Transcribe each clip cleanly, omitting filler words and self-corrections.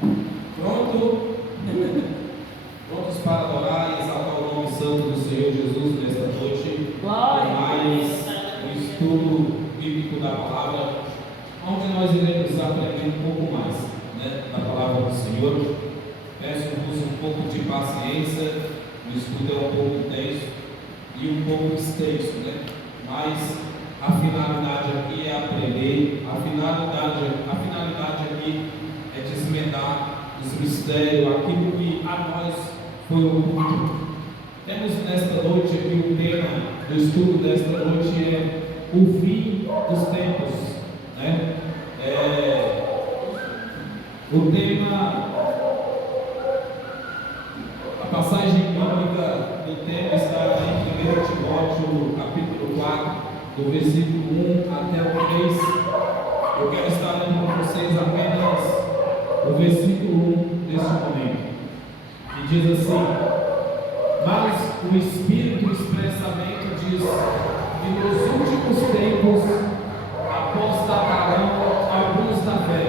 Pronto? Prontos para adorar e exaltar o nome santo do Senhor Jesus nesta noite. Glória. Mais um estudo bíblico da palavra, onde nós iremos aprender um pouco mais, né, da palavra do Senhor. Peço-vos um pouco de paciência. O estudo é um pouco intenso e um pouco extenso, né? Mas a finalidade aqui é aprender, a finalidade aqui é desvendar os mistérios, aquilo que a nós foi oculto. Temos nesta noite aqui o tema do estudo desta noite é o fim dos tempos, né? O tema, a passagem bíblica do tema está em 1 Timóteo capítulo 4, do versículo 1 até o 3. Eu quero estar lendo com vocês apenas o versículo 1 deste momento, que diz assim: mas o Espírito expressamente diz que nos últimos tempos apostatarão alguns da fé,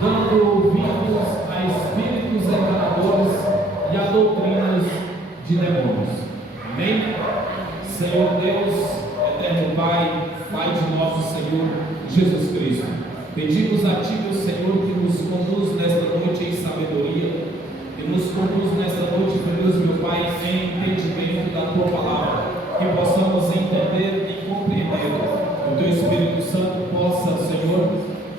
dando ouvidos a espíritos enganadores e a doutrinas de demônios. Amém? Senhor Deus, eterno Pai, Pai de nosso Senhor Jesus Cristo, pedimos a Ti, meu Senhor, que nos conduz nesta noite em sabedoria, e nos conduz nesta noite, Deus, meu Pai, em entendimento da Tua palavra, que possamos entender e compreender, que o Teu Espírito Santo possa, Senhor,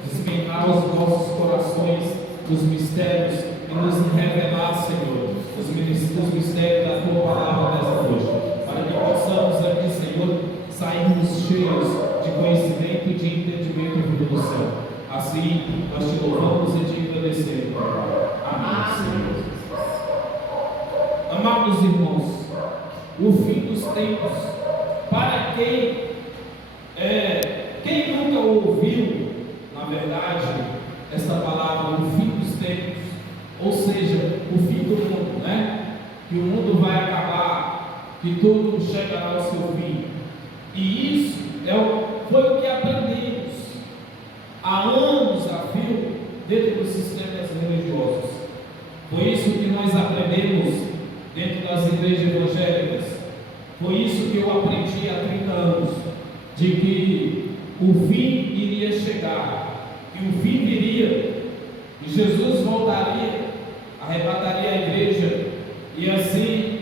desvendar os nossos corações dos mistérios e nos revelar, Senhor, os mistérios da Tua palavra nesta noite, para que possamos aqui, Senhor, sairmos cheios de conhecimento e de entendimento vindo do céu. Assim, nós te louvamos e te agradecemos. Amém, Senhor. Amados irmãos, o fim dos tempos, para quem nunca ouviu, na verdade, esta palavra, o fim dos tempos, ou seja, o fim do mundo, né? Que o mundo vai acabar, que tudo chegará ao seu fim. E isso foi o que aprendemos há anos a fio dentro dos sistemas religiosos. Foi isso que nós aprendemos dentro das igrejas evangélicas. Foi isso que eu aprendi há 30 anos, de que o fim iria chegar, que o fim viria, e Jesus voltaria, arrebataria a igreja, e assim,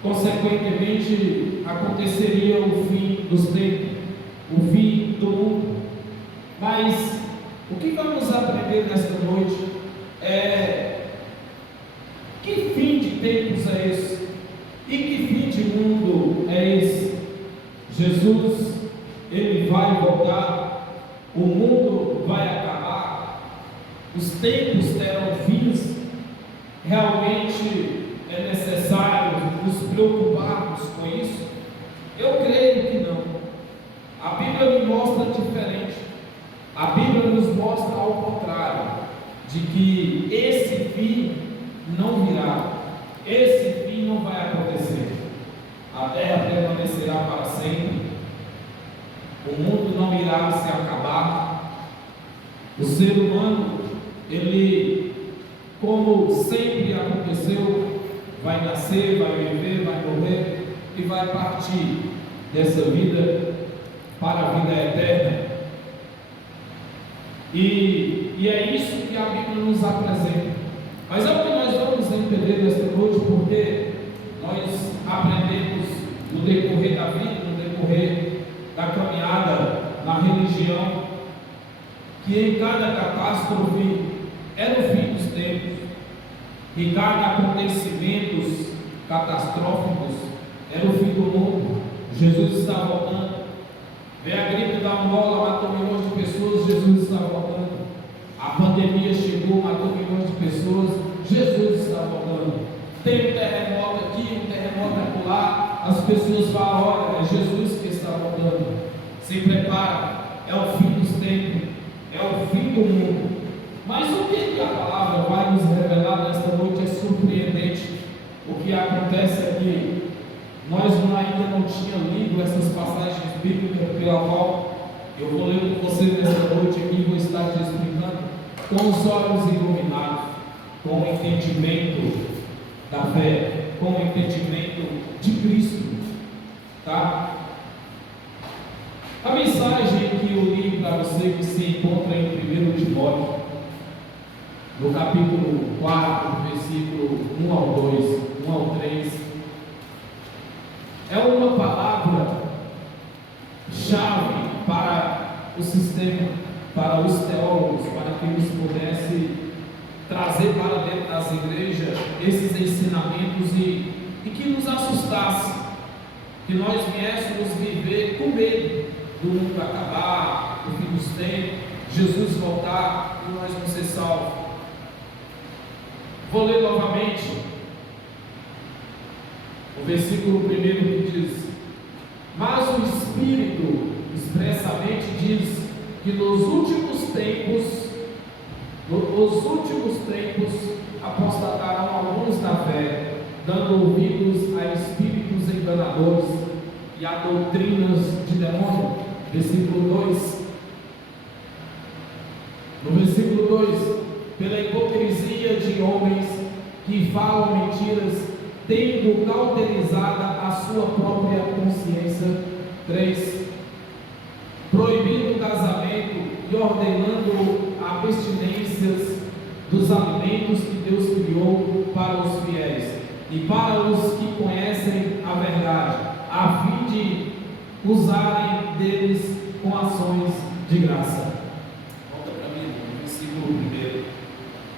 consequentemente, aconteceria o fim dos tempos, o fim do mundo. Mas o que vamos aprender nesta noite é que fim de tempos é esse? E que fim de mundo é esse? Jesus, ele vai voltar, o mundo vai acabar, os tempos terão fins. Realmente é necessário nos preocuparmos com isso? Eu creio que não. A Bíblia me mostra diferente. A Bíblia nos mostra ao contrário, de que esse fim não virá, esse fim não vai acontecer. A terra permanecerá para sempre, o mundo não irá se acabar. O ser humano, ele, como sempre aconteceu, vai nascer, vai viver, vai morrer e vai partir dessa vida para a vida eterna. E é isso que a Bíblia nos apresenta. Mas é o que nós vamos entender nesta noite, porque nós aprendemos no decorrer da vida, no decorrer da caminhada na religião, que em cada catástrofe era o fim dos tempos, e cada acontecimentos catastróficos era o fim do mundo. Jesus está voltando. Veio a gripe da Angola, matou milhões de pessoas, Jesus está voltando. A pandemia chegou, matou milhões de pessoas, Jesus está voltando. Tem um terremoto aqui, um terremoto acolá, as pessoas falam: olha, é Jesus que está voltando. Se prepara, é o fim dos tempos, é o fim do mundo. Mas o que a palavra vai nos revelar nesta noite é surpreendente. O que acontece aqui, nós ainda não tínhamos lido essas passagens bíblicas pela qual eu vou ler com você nesta noite aqui e vou estar te explicando com os olhos iluminados. com o entendimento da fé, com o entendimento de Cristo, tá? A mensagem que eu li para você, que se encontra em 1 Timóteo, no capítulo 4, versículo 1 ao 2, 1 ao 3, é uma palavra chave para o sistema, para os teólogos, para que eles pudessem trazer para dentro das igrejas esses ensinamentos e que nos assustasse, que nós viéssemos viver com medo do mundo acabar, do fim dos tempos, Jesus voltar e nós não ser salvos. Vou ler novamente o versículo 1 que diz: mas o Espírito expressamente diz que nos últimos tempos apostatarão alguns da fé, dando ouvidos a espíritos enganadores e a doutrinas de demônio. Versículo 2. No versículo 2: pela hipocrisia de homens que falam mentiras, tendo cauterizada a sua própria consciência. 3. proibindo o casamento e ordenando abstinências dos alimentos que Deus criou para os fiéis e para os que conhecem a verdade, a fim de usarem deles com ações de graça. Volta para mim, no versículo 1.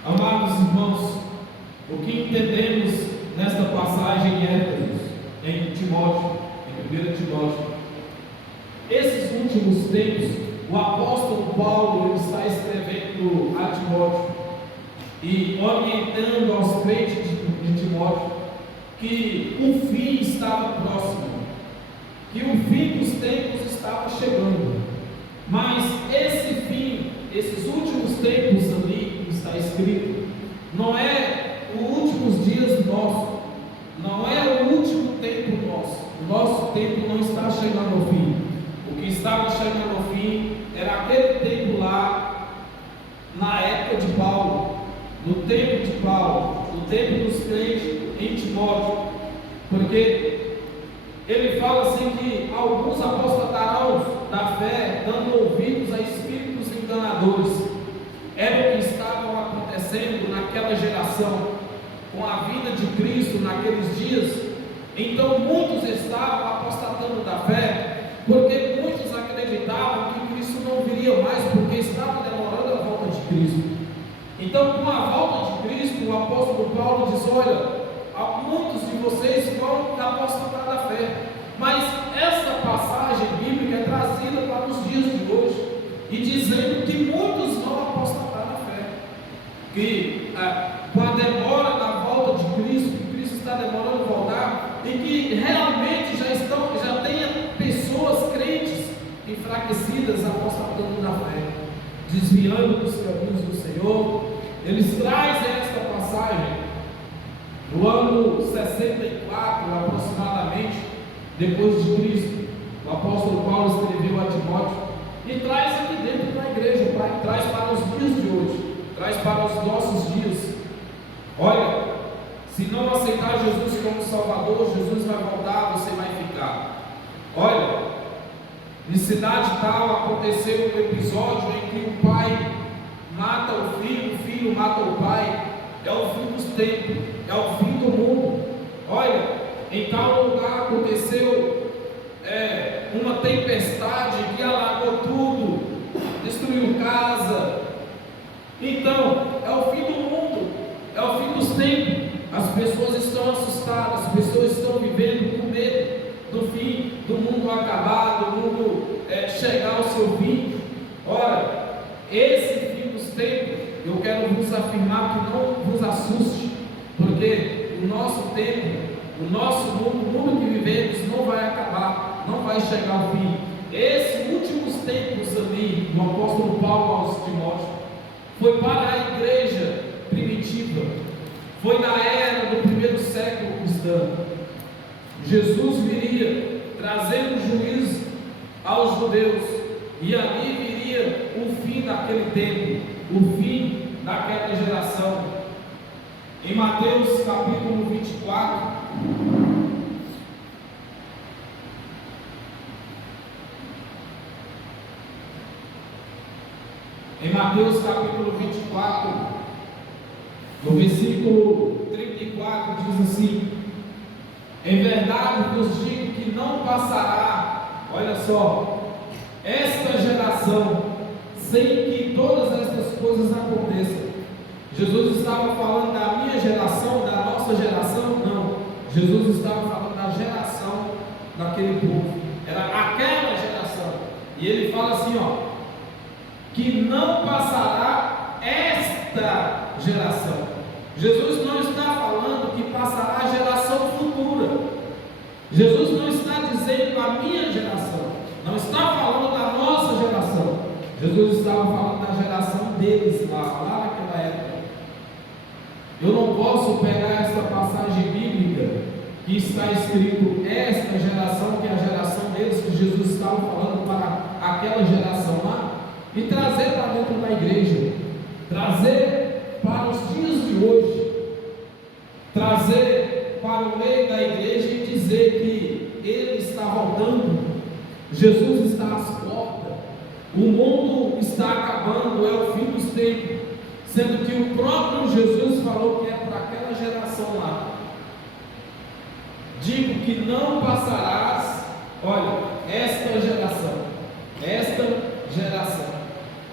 Amados irmãos, o que entendemos nesta passagem de Éfeso, em Timóteo, em 1 Timóteo? Esses últimos tempos, o apóstolo Paulo ele está escrevendo a Timóteo e orientando aos crentes de Timóteo que o fim estava próximo, que o fim dos tempos estava chegando. Mas esse fim, esses últimos tempos ali que está escrito, não é os últimos dias nossos, não é o último tempo nosso. O nosso tempo não está chegando ao fim. O que estava chegando ao fim era aquele tempo lá, na época de Paulo, no tempo de Paulo, no tempo dos crentes em Timóteo, porque ele fala assim que alguns apostatarão da fé, dando ouvidos a espíritos enganadores. Era o que estava acontecendo naquela geração, com a vinda de Cristo naqueles dias. Então muitos estavam apostatando da fé, porque muitos acreditavam que Cristo não viria mais, porque estava demorando a volta de Cristo. Então, com a volta de Cristo, o apóstolo Paulo diz: olha, muitos de vocês vão apostatar da fé. Mas essa passagem bíblica é trazida para os dias de hoje, e dizendo que muitos vão apostatar da fé, que com a demora da volta de Cristo, que Cristo está demorando a voltar, e que realmente já tenha pessoas crentes enfraquecidas apostatando da fé, desviando dos caminhos do Senhor. Eles trazem esta passagem no ano 64 aproximadamente depois de Cristo. O apóstolo Paulo escreveu a Timóteo e traz aqui dentro da igreja, traz para os dias de hoje, traz para os nossos dias. Olha, se não aceitar Jesus como Salvador, Jesus vai voltar, você vai ficar. Olha, em cidade tal aconteceu um episódio em que o pai mata o filho mata o pai. É o fim dos tempos, é o fim do mundo. Olha, em tal lugar aconteceu uma tempestade que alagou tudo, destruiu casa. Então, é o fim do mundo, é o fim dos tempos. As pessoas estão assustadas, as pessoas estão vivendo com medo do fim, do mundo acabar, do mundo chegar ao seu fim. Ora, esse fim dos tempos, eu quero vos afirmar que não vos assuste, porque o nosso tempo, o nosso mundo, o mundo que vivemos não vai acabar, não vai chegar ao fim. Esses últimos tempos ali, do apóstolo Paulo aos Timóteo, foi para a igreja primitiva, foi na era do primeiro século cristão. Jesus viria trazendo juízo aos judeus, e ali viria o fim daquele tempo, o fim daquela geração. Em Mateus capítulo 24, em Mateus capítulo 24, no versículo 34, diz assim: em verdade vos digo que não passará, olha só, esta geração sem que todas estas coisas aconteçam. Jesus estava falando da minha geração, da nossa geração? Não. Jesus estava falando da geração daquele povo. Era aquela geração. E ele fala assim, ó, que não passará esta geração. Jesus não está falando que passará a geração futura. Jesus não está dizendo a minha geração. Não está falando da nossa geração. Jesus estava falando da geração deles lá naquela época. Eu não posso pegar essa passagem bíblica que está escrito esta geração, que é a geração deles, que Jesus estava falando para aquela geração lá, e trazer para dentro da igreja, trazer para os dias de hoje, trazer para o meio da igreja e dizer que Ele está voltando, Jesus está às portas, o mundo está acabando, é o fim dos tempos, sendo que o próprio Jesus falou que é para aquela geração lá. Digo que não passarás, olha, esta geração.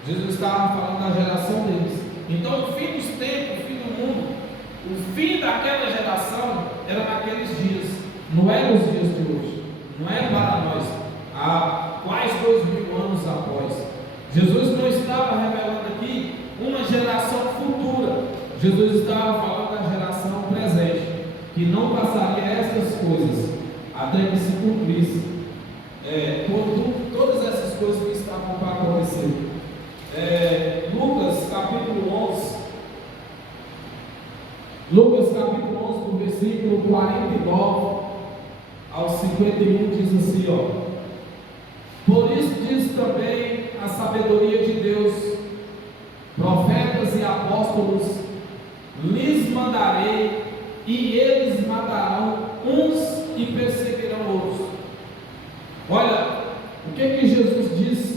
Jesus estava falando da geração deles. Então o fim dos tempos, o fim do mundo, o fim daquela geração era naqueles dias, não é os dias de hoje, não é para nós, há quase 2000 anos após. Jesus não estava revelando aqui uma geração futura, Jesus estava falando da geração presente, que não passaria essas coisas até que se cumprisse todas essas coisas que estavam para acontecer. Lucas capítulo 11, do versículo 49 ao 51 diz assim, ó: por isso diz também a sabedoria de Deus, profetas e apóstolos lhes mandarei, e eles matarão uns e perseguirão outros. Olha, o que Jesus disse?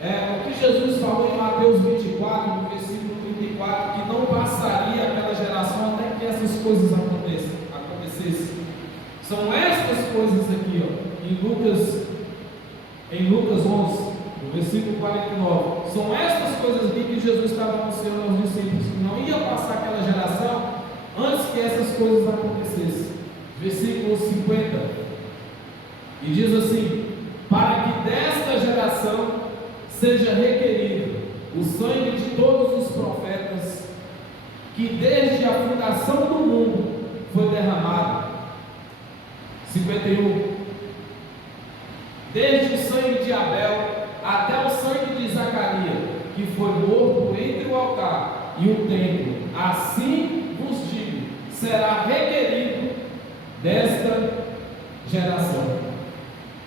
O que Jesus falou em Mateus 24, no versículo 34, que não passaria aquela geração até que essas coisas acontecessem. São estas coisas aqui, ó, em Lucas 11, no versículo 49. São estas coisas aqui que Jesus estava anunciando aos discípulos, que não ia passar aquela geração antes que essas coisas acontecessem. Versículo 50, e diz assim: para que desta geração seja requerido o sangue de todos os profetas, que desde a fundação do mundo foi derramado. 51, desde o sangue de Abel até o sangue de Zacarias, que foi morto entre o altar e o templo, assim vos digo, será requerido desta geração.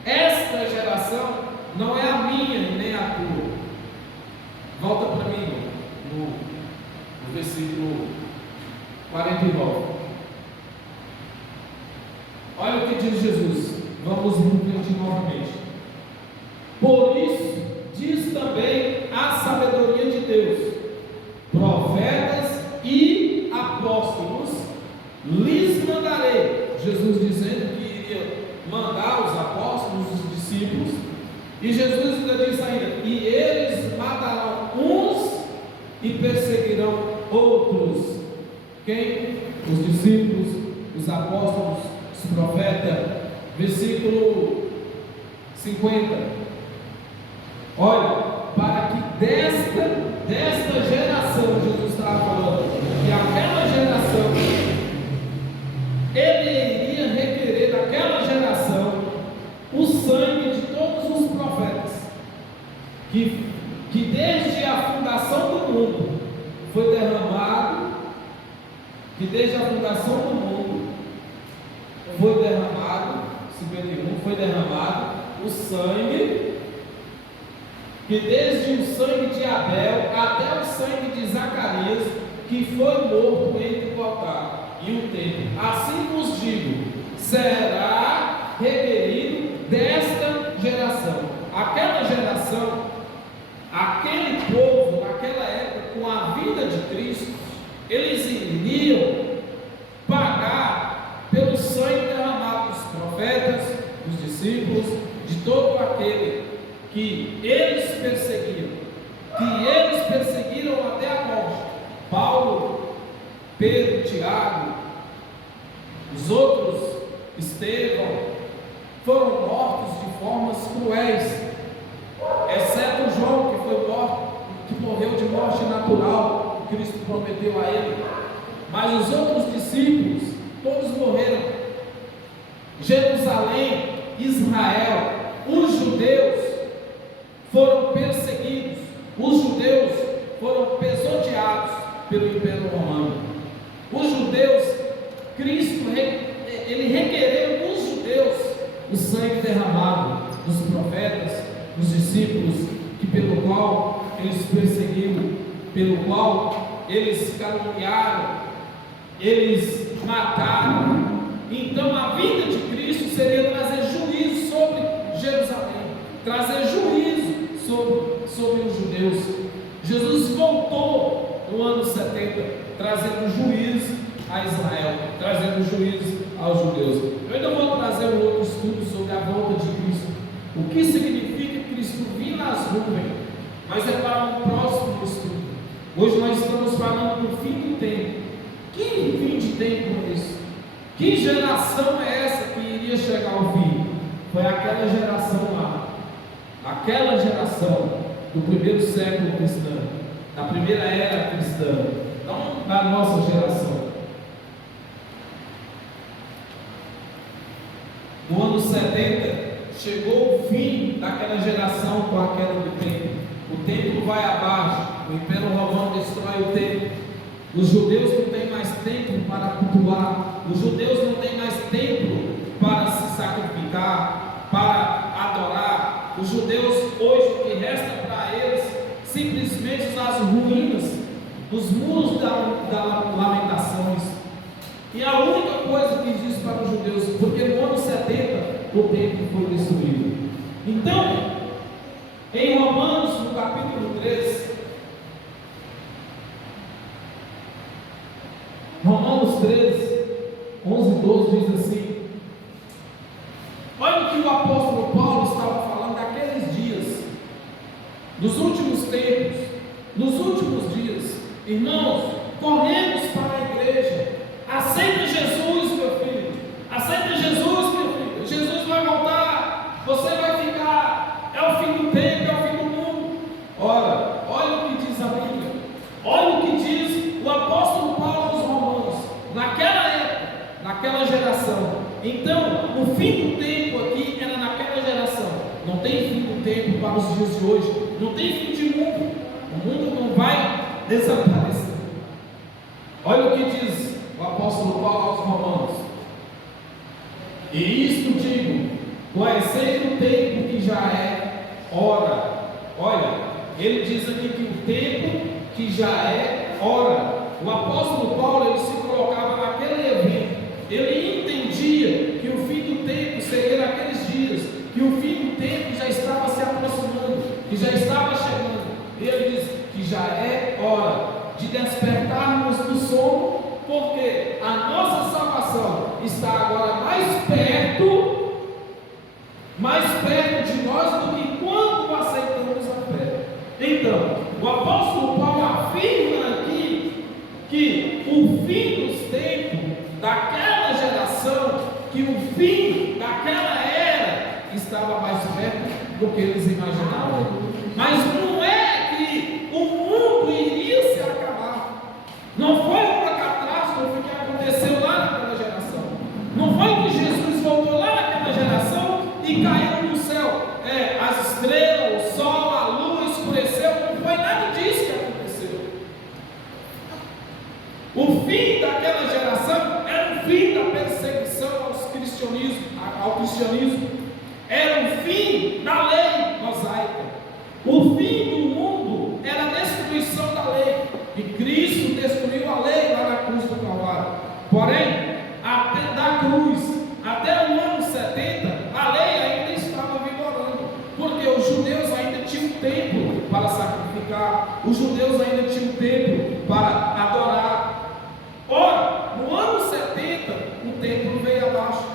Esta geração não é a minha e nem a tua. Volta para mim no versículo 49. Olha o que diz Jesus. Vamos repetir novamente. Por isso diz também a sabedoria de Deus, profetas e apóstolos lhes mandarei. Jesus dizendo que iria mandar os apóstolos, os discípulos, e Jesus ainda diz ainda: e eles matarão uns e perseguirão outros. Quem? Os discípulos, os apóstolos, os profetas. Versículo 50. Olha, para que desta geração, Jesus estava falando, que aquela geração, ele iria requerer daquela geração o sangue de todos os profetas, que desde a fundação do mundo foi derramado, foi derramado, 51, foi derramado o sangue, que desde o sangue de Abel até o sangue de Zacarias, que foi morto entre o altar e o templo. Assim vos digo, será requerido desta geração. Aquela geração, aquele povo, naquela época, com a vida de Cristo, eles iriam pagar pelo sangue derramado dos profetas, dos discípulos, de todo aquele que eles perseguiram até a morte. Paulo, Pedro, Tiago, os outros, Estevão, foram mortos de formas cruéis, exceto João, que morreu de morte natural, que Cristo prometeu a ele. Mas os outros discípulos, todos morreram. Jerusalém, Israel, os judeus foram perseguidos, os judeus foram pisoteados pelo Império Romano. Os judeus, Cristo, ele requereu dos judeus o sangue derramado dos profetas, dos discípulos, pelo qual eles perseguiram, pelo qual eles caluniaram, eles mataram. Então a vinda de Cristo seria trazer juízo sobre Jerusalém, trazer juízo sobre os judeus. Jesus voltou no ano 70, trazendo juízo a Israel, trazendo juízo aos judeus. Eu ainda vou trazer um outro estudo sobre a volta de Cristo, o que significa Cristo vir nas nuvens, mas é para um próximo estudo. Hoje nós estamos falando do fim do tempo. Que fim de tempo é esse? Que geração é essa que iria chegar ao fim? Foi aquela geração lá, aquela geração do primeiro século cristão, da primeira era cristã, não da nossa geração. No ano 70 chegou o fim daquela geração com a queda do templo. O templo vai abaixo, o Império Romano destrói o templo. Os judeus não têm mais templo para cultuar, os judeus não têm mais templo para se sacrificar, para adorar. Os judeus hoje, o que resta para eles, simplesmente as ruínas, os muros da Lamentações. E a única coisa que diz para os judeus, porque no ano 70 o templo foi destruído. Então, em Romanos, no capítulo 3, Romanos 3, 11 e 12 diz assim: olha o que o apóstolo Paulo estava falando daqueles dias, dos últimos tempos, nos últimos dias. Irmãos, corremos para a igreja. Aceita Jesus, meu filho. Aceita Jesus, meu filho. Jesus vai voltar. Você vai ficar. É o fim do tempo, é o fim do mundo. Ora, olha o que diz a Bíblia. Olha o que diz o apóstolo Paulo aos Romanos. Naquela época, naquela geração. Então, o fim do tempo aqui era naquela geração. Não tem fim do tempo para os dias de hoje. Não tem fim de mundo. O mundo não vai desaparecer. Olha o que diz o apóstolo Paulo aos Romanos: e isto digo, conhecendo o tempo que já é hora. Olha, ele diz aqui que o tempo que já é hora. O apóstolo Paulo, ele se colocava naquele evento, ele entendia que o fim do tempo seria naqueles dias, que o fim do tempo já estava se aproximando, que já estava chegando. Ele diz que já é hora de despertarmos do sono, porque a nossa salvação está agora mais perto de nós do que quando aceitamos a fé. Então, o apóstolo Paulo afirma aqui que o fim dos tempos daquela geração, que o fim daquela era estava mais perto do que eles imaginavam. Mas não é que o mundo iria se acabar. Não foi uma catástrofe que aconteceu lá naquela geração. Não foi que Jesus voltou lá naquela geração e caiu no céu as estrelas, o sol, a lua escureceu. Não foi nada disso que aconteceu. O fim daquela geração era o fim da perseguição ao cristianismo. Era o fim da lei mosaica. O fim do mundo era a destruição da lei. E Cristo destruiu Porém, até da cruz até o ano 70, a lei ainda estava vigorando, porque os judeus ainda tinham tempo para sacrificar, os judeus ainda tinham tempo para adorar. Ora, no ano 70, o templo veio abaixo.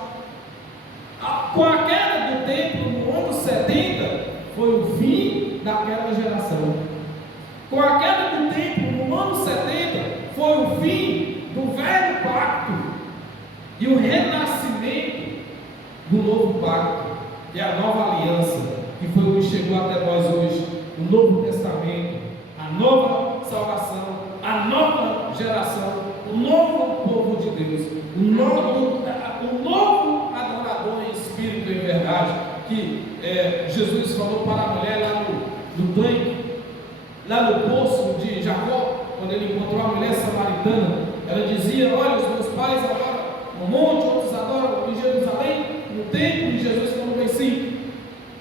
Com a queda do templo no ano 70, foi o fim daquela geração. Com a queda do templo no ano 70, foi o fim do velho pacto e o renascimento do novo pacto, que é a nova aliança, que foi o que chegou até nós hoje, o Novo Testamento, a nova salvação, a nova geração, o novo povo de Deus, o novo adorador em espírito e em verdade, que Jesus falou para a mulher lá no tanque, lá no poço de Jacó, quando ele encontrou a mulher samaritana. Ela dizia: olha, os meus pais adoram no monte, outros adoram em Jerusalém, no templo. E Jesus falou bem sim.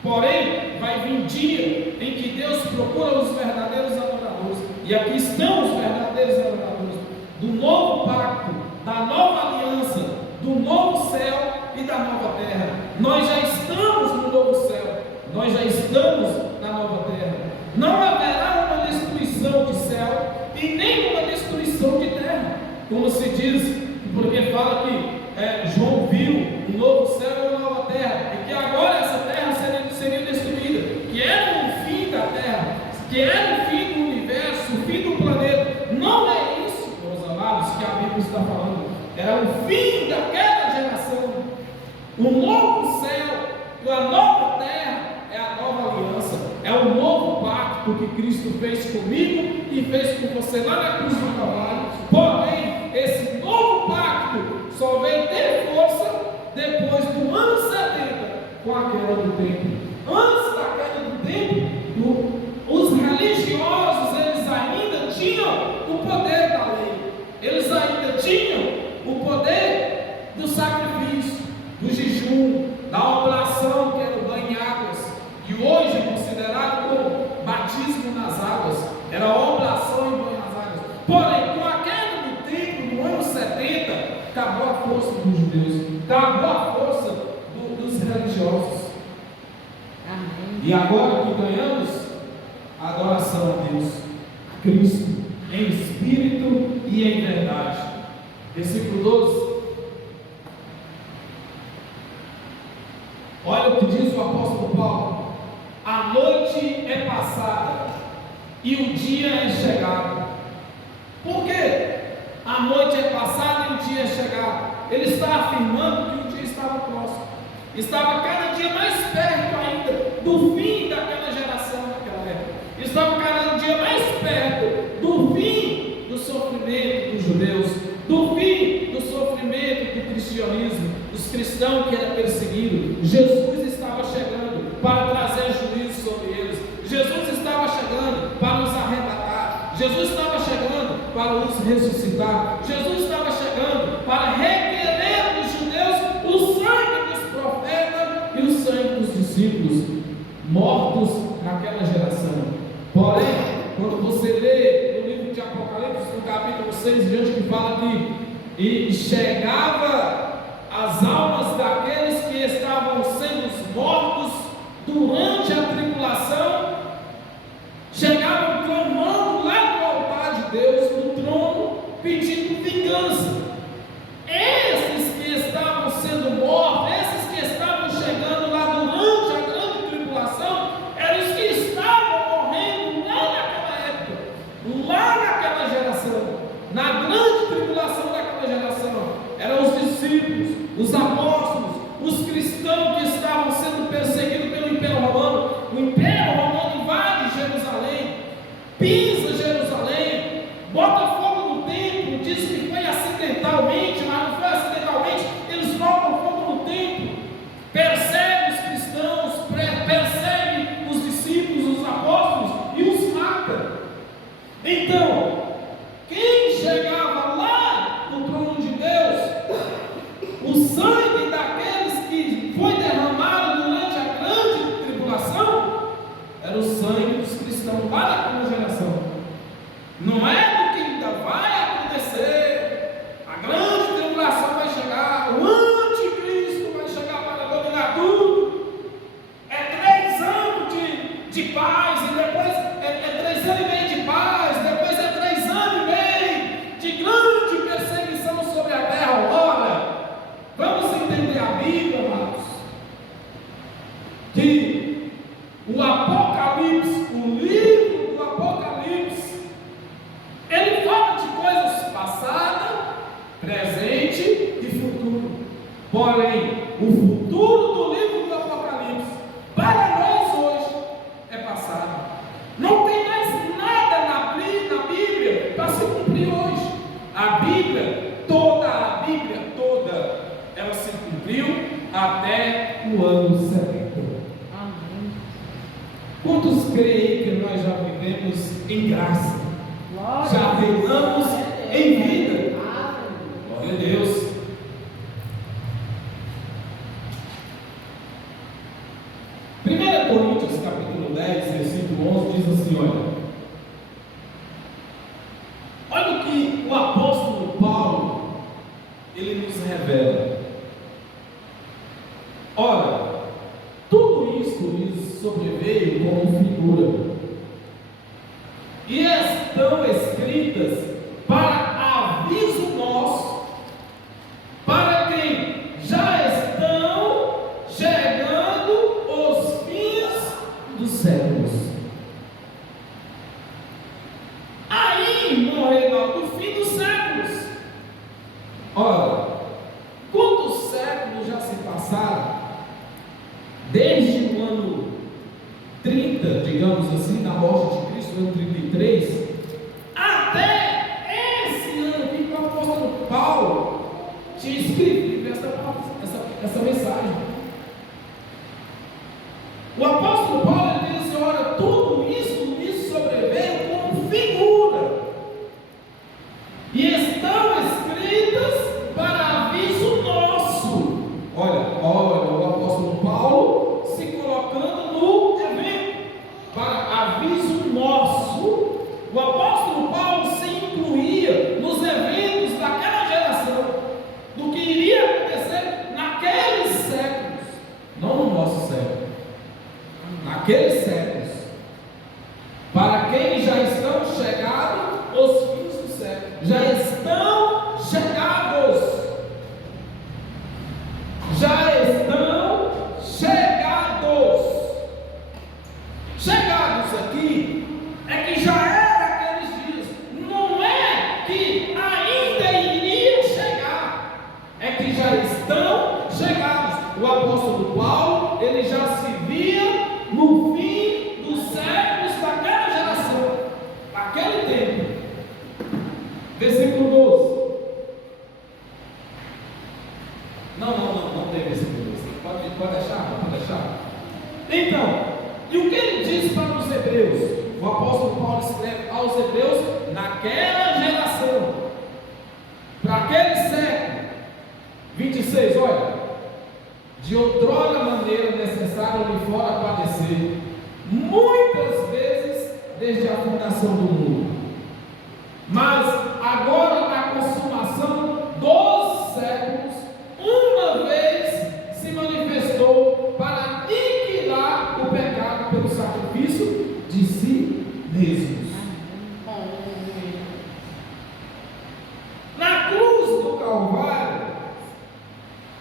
Porém, vai vir dia em que Deus procura os verdadeiros adoradores, e aqui estão os verdadeiros adoradores do novo pacto, da nova aliança, do novo céu e da nova terra. Nós já estamos no novo céu, nós já estamos na nova terra. Não haverá uma destruição de céu e nem uma destruição de terra, como se diz, porque fala que João viu um novo céu e uma nova terra, e que agora essa terra seria destruída, que era o fim da terra, que era o fim do universo, o fim do planeta. Não é isso, meus amados, que a Bíblia está falando. Era o fim daquela geração. O novo céu e a nova terra é a nova aliança, é o novo pacto que Cristo fez comigo e fez com você lá na cruz do Calvário. Porém, esse novo pacto só veio ter força depois do ano 70, com a queda do templo. Antes da queda do templo, os religiosos, eles ainda tinham o poder da lei, eles ainda tinham o poder do sacrifício, do jejum, da oblação, que era o banho em águas, e hoje é considerado como batismo nas águas, era a oblação e banho nas águas. Porém, com a queda do templo no ano 70, acabou a força dos judeus, acabou a força dos religiosos. Amém. E agora que ganhamos a adoração a Deus, a Cristo, em espírito e em verdade. Versículo 12. Olha o que diz o apóstolo Paulo: a noite é passada e o dia é chegado. Por quê? A noite é passada e o dia é chegado. Ele está afirmando que o dia estava próximo, estava cada dia mais perto ainda do fim daquela geração, daquela época. Estava cada dia mais perto do fim do sofrimento dos judeus, do fim do sofrimento do cristianismo, dos cristãos que eram perseguidos. Jesus estava chegando para trazer juízo sobre eles. Jesus estava chegando para os arrebatar. Jesus estava chegando para os ressuscitar. Jesus estava chegando para requerer dos judeus o sangue dos profetas e o sangue dos discípulos mortos naquela geração. Porém, quando você lê no livro de Apocalipse, no capítulo 6, diante que fala que e chegava as almas daqueles que estavam sendo mortos durante a tribulação, chegavam clamando lá no altar de Deus, no trono, pedindo vingança. Esses que estavam sendo mortos, esses que estavam chegando lá durante a grande tribulação, eram os que estavam morrendo lá naquela época, lá naquela geração, na grande tribulação daquela geração. Eram os discípulos, os apóstolos, os cristãos que estavam sendo perseguidos pelo Império Romano. O Império Romano invade Jerusalém, pisa Jerusalém, bota fogo no templo, diz que foi acidentalmente, mas não foi acidentalmente. Eles botam fogo no templo, perseguem os cristãos, perseguem os discípulos, os apóstolos e os mata. Então, quem chegava lá no trono de Deus, o sangue daqueles que foi derramado durante a presente e futuro. Porém, o futuro do livro do Apocalipse, para nós hoje, é passado. Não tem mais nada na Bíblia para se cumprir hoje. A Bíblia toda, ela se cumpriu até o ano 70. Amém. Quantos creem que nós já vivemos em graça? Já reinamos em vida? Glória a Deus. 1 Coríntios capítulo 10, versículo 11 diz assim, olha o que o apóstolo Paulo, ele nos revela. Ora, tudo isto lhes sobreveio como figura, e estão escritas para aviso nosso, para quem já estão chegando os fins dos séculos. Aí, irmão Reinaldo, o fim dos séculos. Ora, quantos séculos já se passaram? Desde o ano 30, digamos assim, da morte de Cristo, ano 33, até esse ano aqui que o apóstolo Paulo tinha escrito essa mensagem. O apóstolo Paulo ele diz: olha, tudo isso me sobreveio como figura, e estão escritas para aviso nosso. Olha, o apóstolo Paulo se colocando no evento, para aviso nosso. O apóstolo Paulo se incluía nos eventos daquela geração, do que iria acontecer naqueles séculos, não no nosso século, naqueles séculos, para quem já estão chegados os fins do século, já estão chegados. Chegados aqui é que já era aqueles dias, não é que ainda iria chegar, é que já estão chegados. O apóstolo Paulo, ele já se via no fim dos séculos daquela geração, naquele tempo. Versículo 12. Não tem versículo 12. Pode deixar. Então, e o que ele diz para os hebreus? O apóstolo Paulo escreve aos hebreus naquela geração, para aquele século. 26, olha: de outrora maneira necessária lhe fora padecer, muitas vezes desde a fundação do mundo, mas agora na consumação dos séculos, uma vez se manifestou para aniquilar o pecado pelo sacrifício de si mesmos. Na cruz do Calvário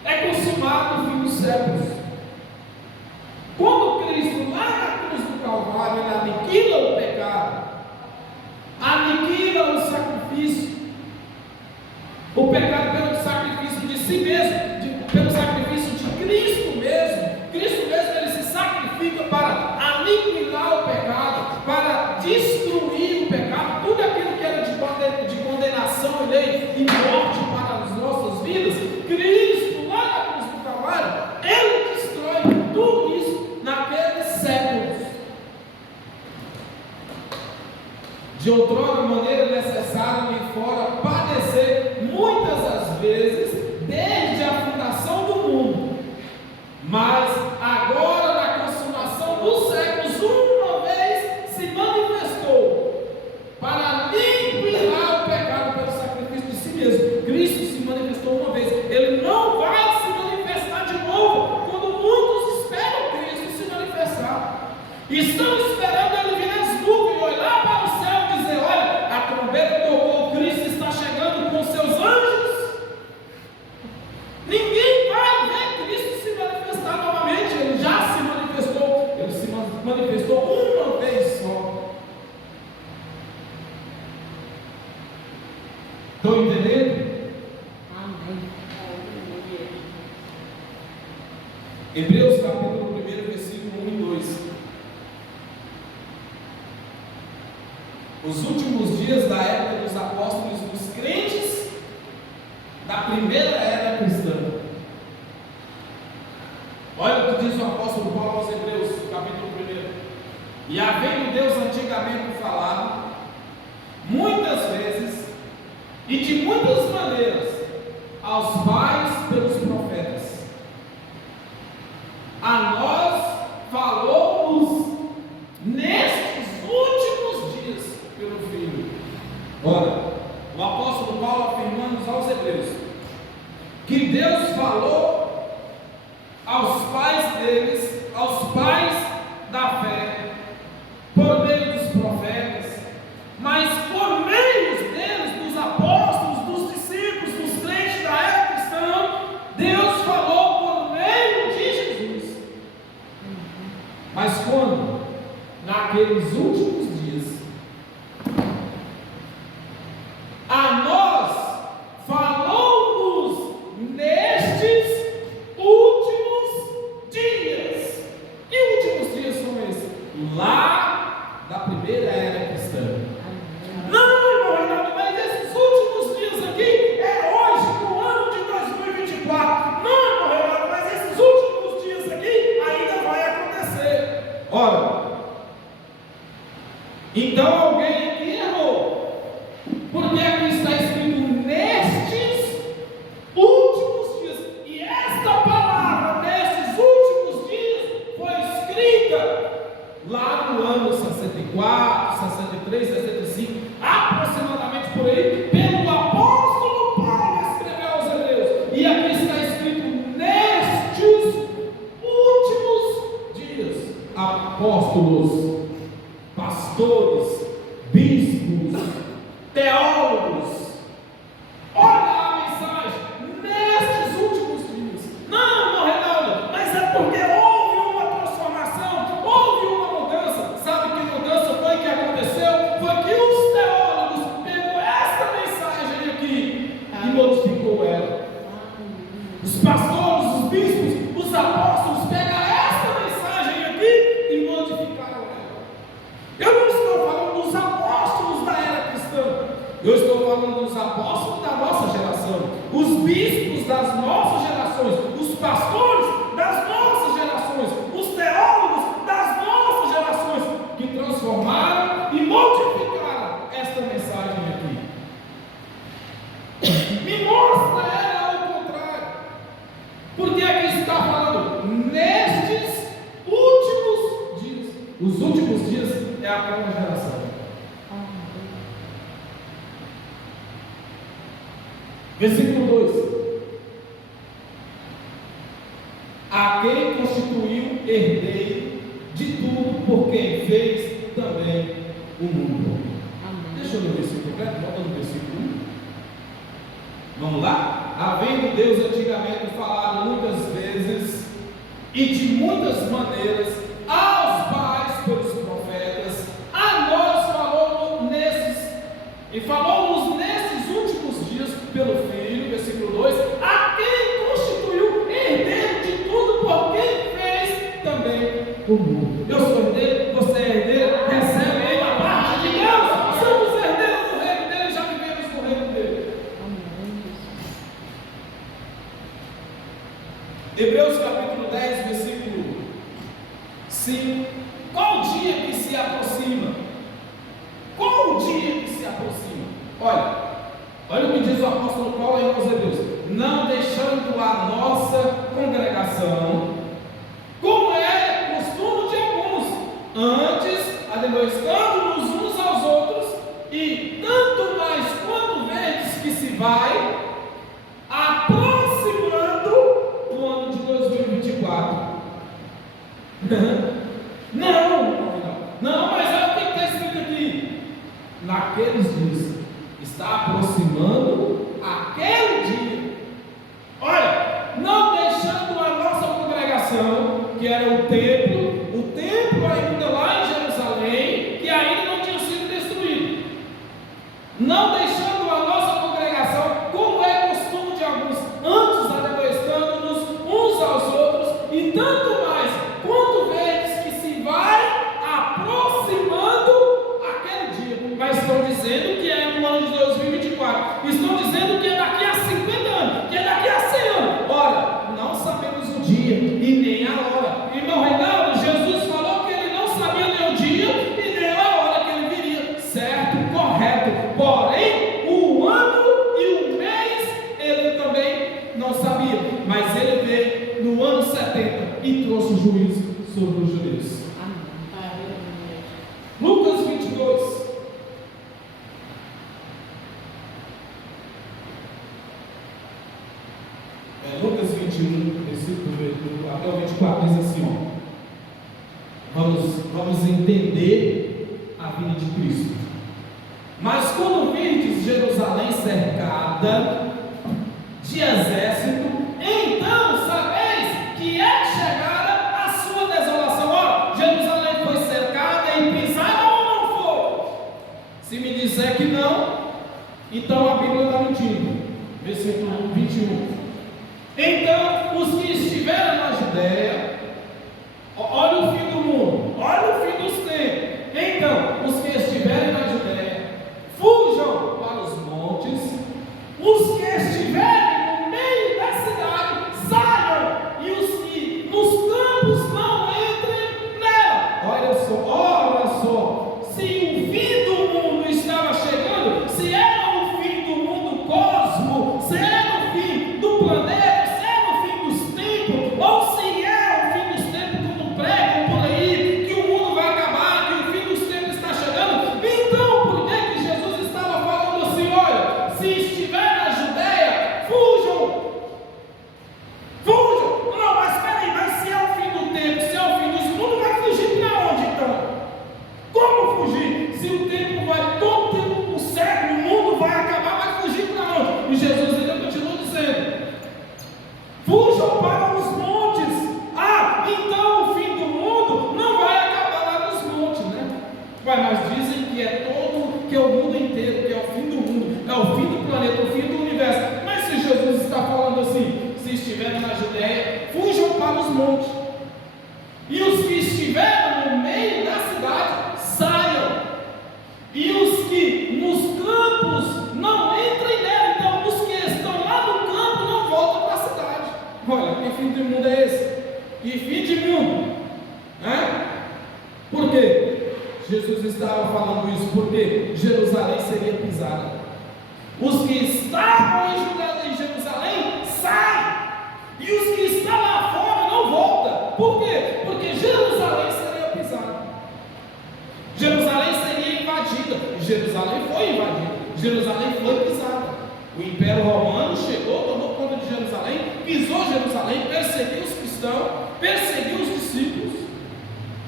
é consumado o fim dos séculos. Quando Cristo, lá na cruz do Calvário, ele aniquila o pecado, aniquila o sacrifício, o pecado pelo sacrifício de si mesmo, pelo sacrifício de Cristo mesmo. Cristo mesmo, ele se sacrifica para aniquilar o pecado, para destruir o pecado, tudo aquilo que era de condenação, lei e morte para as nossas vidas. Cristo, lá na cruz do Calvário, ele destrói tudo isso naqueles séculos. De outrora maneira necessária lhe fora padecer muitas as vezes desde a fundação do mundo, mas agora na consumação dos séculos uma vez se manifestou para aniquilar o pecado pelo sacrifício de si mesmo. Cristo se manifestou uma vez, ele não vai se manifestar de novo quando muitos esperam Cristo se manifestar. Estão esperando ele vir nas nuvens, olhar para o céu e dizer: olha, a trombeta tocou, Cristo está chegando com seus anjos. Ninguém vai ver Cristo se manifestar novamente. Ele já se manifestou. Ele se manifestou uma vez só. Estão entendendo? Hebreus capítulo 1, versículo 1 e 2. Os últimos dias da época dos apóstolos, dos crentes da primeira era cristã. Olha o que diz o apóstolo Paulo aos Hebreus, capítulo 1. E havendo Deus antigamente falado, muitas vezes e de muitas maneiras, aos pais pelos profetas, a nós falou-nos nestes últimos dias pelo Filho. Ora, o apóstolo Paulo afirmando aos Hebreus que Deus falou aos pais deles, aos pais da fé, por meio dos profetas, mas por meio deles, dos apóstolos, dos discípulos, dos crentes da era cristã, Deus falou por meio de Jesus. Mas quando? Naqueles últimos dias, a nós falou-nos nestes últimos dias. Que últimos dias são esses? Lá da primeira era cristã. Não, irmão, mas esses últimos dias aqui é hoje, no ano de 2024. Não, irmão, mas esses últimos dias aqui ainda vai acontecer. Ora, então alguém aqui errou, porque aqui está escrito nestes últimos dias, e esta palavra nestes últimos dias foi escrita lá no ano 64, 63, 65, aproximadamente por aí, pelo apóstolo Paulo escreveu aos Hebreus, e aqui está escrito nestes últimos dias. Apóstolos, pastores, bispos, teólogos, olha a mensagem, nestes últimos dias. Não, Reinaldo, mas é porque houve uma transformação, houve uma mudança. Sabe que mudança foi que aconteceu? Foi que os teólogos pegou esta mensagem aqui e modificou ela. Os pastores, os bispos, os apóstolos pegaram esta mensagem aqui e modificaram ela. Eu não estou falando dos apóstolos da era cristã, eu estou falando dos apóstolos da nossa geração, os bispos das nossas gerações, os pastores das nossas gerações, os teólogos das nossas gerações, que transformaram e modificaram esta mensagem aqui. Me mostra ela ao contrário, porque aqui está falando nestes últimos dias. Os últimos dias é a nova geração. Versículo 2: a quem constituiu herdeiro de tudo, por quem fez também o mundo. Amém. Deixa eu ler o versículo completo, volta no versículo 1. Vamos lá? Havendo Deus antigamente falado muitas vezes e de muitas maneiras aos pais pelos profetas, a nós falou-nos nesses últimos dias pelo Filho, versículo 2, a quem constituiu herdeiro de tudo, por quem fez também o mundo. Eu sou herdeiro, você é herdeiro, recebe aí da parte de Deus, somos herdeiros do reino dele, já vivemos no reino dele. Hebreus capítulo 10, versículo 5. Qual o dia que se aproxima? Qual o dia que se aproxima? Olha o que diz o apóstolo Paulo aí aos Hebreus: não deixando a nossa congregação, como é costume de alguns, antes admoestando-nos uns aos outros, e tanto mais quando vedes que se vai aproximando o ano de 2024. nosso juízo sobre os judeus. Lucas 22. Lucas 21, versículo até o 24, diz assim, ó. Vamos entender a vinda de Cristo. Mas quando virdes Jerusalém cercada de exército, então sabeis que é chegada a sua desolação. Ó, Jerusalém foi cercada e pisada ou não foi? Se me disser que não, então a Bíblia está mentindo. Versículo 21. Então os que estiveram na Judéia, olha o fim do mundo, olha o fim dos tempos. Então os que estiverem na Judéia, fujam para os montes. Os que estiverem no meio da cidade, saiam. E os que nos campos não entrem nela. Olha só. Se o fim do mundo estava chegando, se era o fim do mundo cosmo, se era o fim do planeta, se era o fim dos tempos, ou se é o fim dos tempos como pregam por aí, que o mundo vai acabar, que o fim dos tempos está chegando, então por que Jesus estava falando assim? Olha, se estiver na Judéia, fujam. Não, mas peraí, mas se é o fim do tempo, se é o fim dos mundos, vai fugir para onde então? Como fugir? Se o tempo vai, todo tempo, o século, o mundo vai acabar, vai fugir para onde? E Jesus ainda continua dizendo: fujam para os montes. Então o fim do mundo não vai acabar lá nos montes, né? Mas dizem que que é o mundo inteiro, que é o fim do mundo, é o fim do planeta, o fim do universo. Mas se Jesus está falando assim, se estiverem na Judéia, fujam para os montes. E os que estiverem no meio da cidade, saiam. E os que nos campos não entrem nela. Então os que estão lá no campo não voltam para a cidade. Olha, que fim de mundo é esse? Que fim de mundo? Por quê? Jesus estava falando isso porque Jerusalém seria pisada. Os que estavam em Jerusalém saem. E os que estão lá fora não voltam. Por quê? Porque Jerusalém seria pisada. Jerusalém seria invadida. Jerusalém foi invadida. Jerusalém foi pisada. O Império Romano chegou, tomou conta de Jerusalém, pisou Jerusalém, perseguiu os cristãos, perseguiu os discípulos.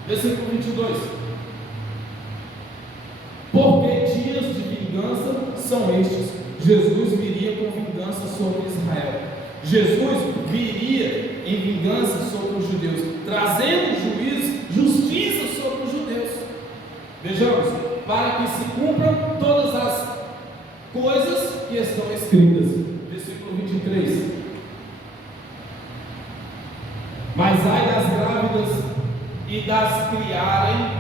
Versículo 22. Porque dias de vingança são estes. Jesus viria com vingança sobre Israel. Jesus viria em vingança sobre os judeus, trazendo juízo, justiça sobre os judeus. Vejamos, para que se cumpram todas as coisas que estão escritas. Versículo 23. Mas ai das grávidas e das criarem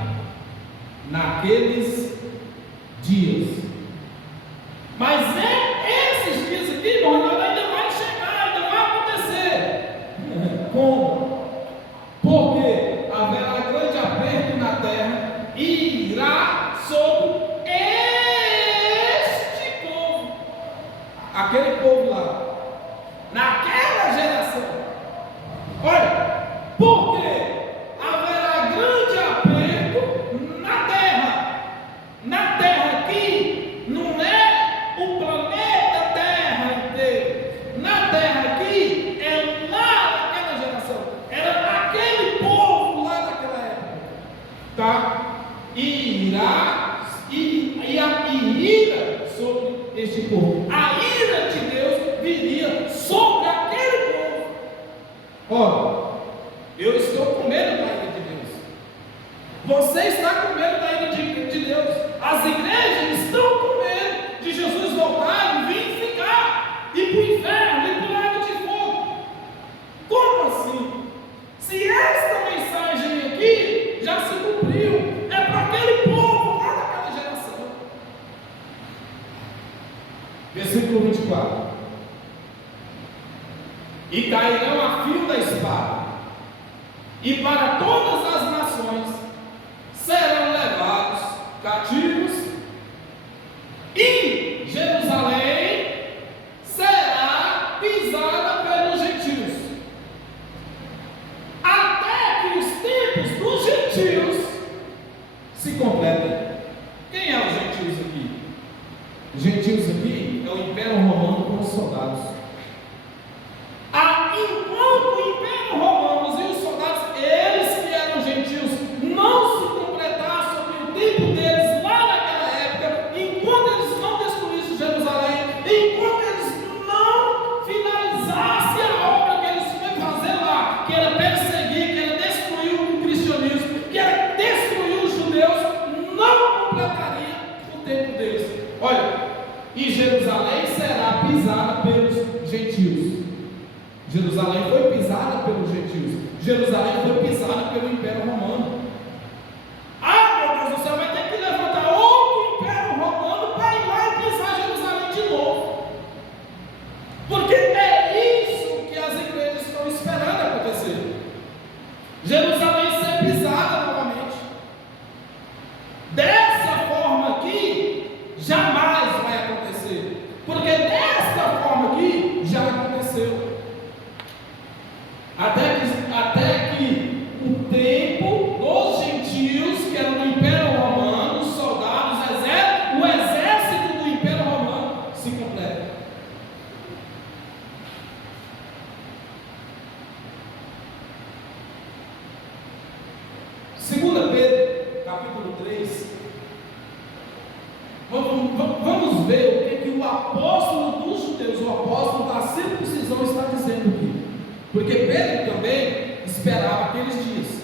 naqueles dias. Mas esses dias aqui, irmão, ainda vai chegar, ainda vai acontecer. Como? Porque haverá grande aperto na terra e irá sobre este povo, aquele povo lá, naquela geração. Olha, porque haverá grande aperto na terra que não é o planeta Terra inteiro, na terra aqui é lá naquela geração, era aquele povo lá naquela época, tá? E ira sobre este povo, a ira de Deus viria sobre aquele povo. Olha, eu estou com medo da ira de Deus. Você está com medo da ira de Deus. As igrejas estão com medo de Jesus voltar e vir ficar, ir para o inferno, ir para o lago de fogo. Como assim? Se esta mensagem aqui já se cumpriu, é para aquele povo lá daquela geração. Versículo 24. E cairão a fio da espada, e para todas as nações serão levados cativos, e Jerusalém será pisada pelos gentios, até pelos gentios. Jerusalém foi pisada pelos gentios. Jerusalém foi pisada pelo Império Romano. Ah, meu Deus do céu, vai ter que levantar outro Império Romano para ir lá e pisar Jerusalém de novo. Porque é isso que as igrejas estão esperando acontecer. Jerusalém ser pisada novamente. Dessa forma aqui, jamais vai acontecer. Porque desta forma aqui, já aconteceu. Até que o tempo dos gentios, que eram do Império Romano, os soldados, o exército do Império Romano, se completa. Segunda Pedro, capítulo 3. Vamos ver o que o apóstolo dos judeus, o apóstolo da circuncisão, está dizendo aqui. Porque Pedro também esperava aqueles dias,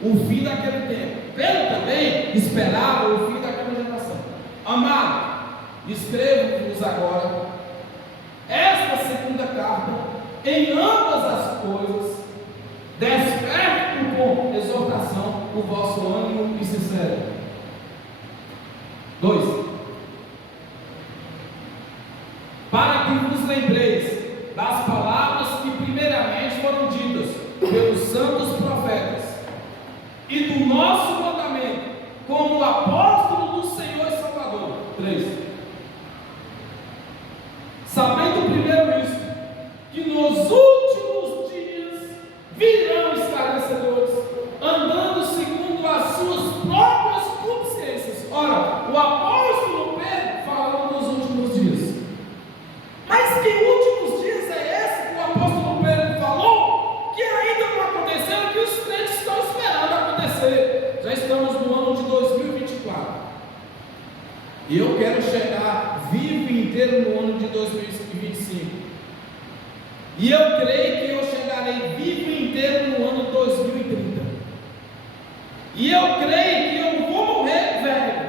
o fim daquele tempo. Pedro também esperava o fim daquela geração. Amado, escrevo-vos agora esta segunda carta, em ambas as coisas, desperto com exortação o vosso ânimo e sincero. 2. Para que vos lembreis das palavras que primeiramente foram ditas pelos santos profetas, e do nosso mandamento, como apóstolo do Senhor e Salvador. 3. Sabendo primeiro isto, que nos últimos dias virão esclarecedores, andando segundo as suas próprias consciências. Ora, o apóstolo Pedro falando dos últimos dias. Mas que últimos dias é esse que o apóstolo Pedro falou, que ainda não aconteceu, que os crentes estão esperando acontecer? Já estamos no ano de 2024. E eu quero chegar vivo e inteiro no ano de 2025. E eu creio que eu chegarei vivo e inteiro no ano 2030. E eu creio que eu vou morrer velho.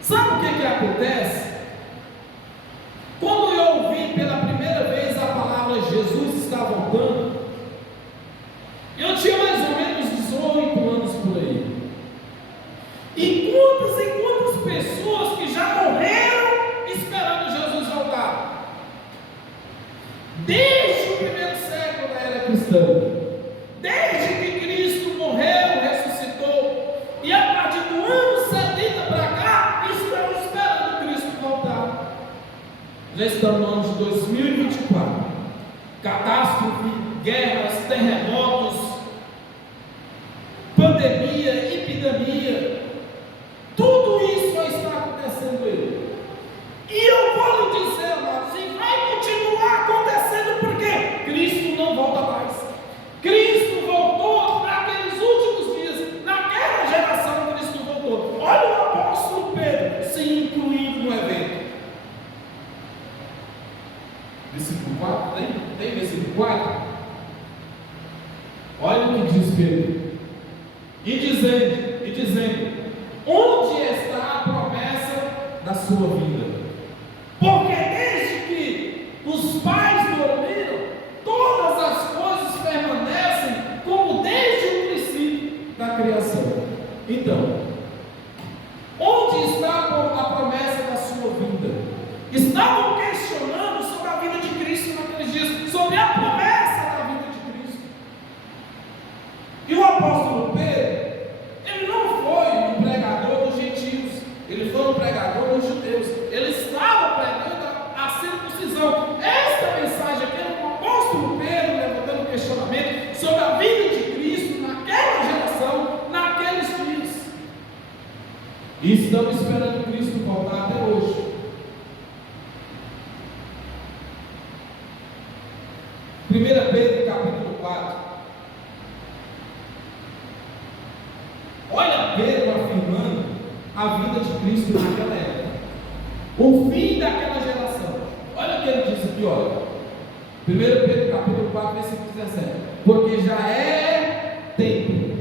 Sabe o que acontece? Quando eu ouvi pela primeira vez a palavra Jesus está voltando, eu tinha mais ou menos 18 anos por aí. E quantas pessoas que já morreram esperando Jesus voltar? Desde o primeiro século da era cristã, desde que Cristo morreu, ressuscitou, e a partir do ano 70 para cá, estão esperando Cristo voltar. Já estamos no ano de 2024. Catástrofe, guerras, terremotos, pandemia, epidemia, tudo isso vai estar acontecendo aí. E eu vou lhe dizer, amados, e vai continuar acontecendo, porque Cristo não volta mais. Cristo voltou naqueles últimos dias, naquela geração Cristo voltou. Olha o apóstolo Pedro se incluindo no evento. Versículo 4, tem versículo 4? Olha o que diz Pedro. E dizendo, onde está a promessa da sua vida? Porque desde que os pais dormiram, todas as coisas permanecem como desde o princípio da criação. Então, onde está a promessa da sua vida? Estavam questionando sobre a vida de Cristo naqueles dias, sobre a promessa da vida de Cristo. E o apóstolo Pedro, ele não foi um pregador dos gentios, ele foi um pregador dos judeus. Ele estava pregando a circuncisão. Esta mensagem aqui é o apóstolo Pedro levantando questionamento sobre a vida de Cristo naquela geração, naqueles dias. E estamos esperando Cristo voltar até hoje. 1 Pedro capítulo 4. Olha Pedro afirmando a vida de Cristo naquela época, o fim daquela geração. Olha o que ele diz aqui, olha. 1 Pedro capítulo 4, versículo 17. Porque já é tempo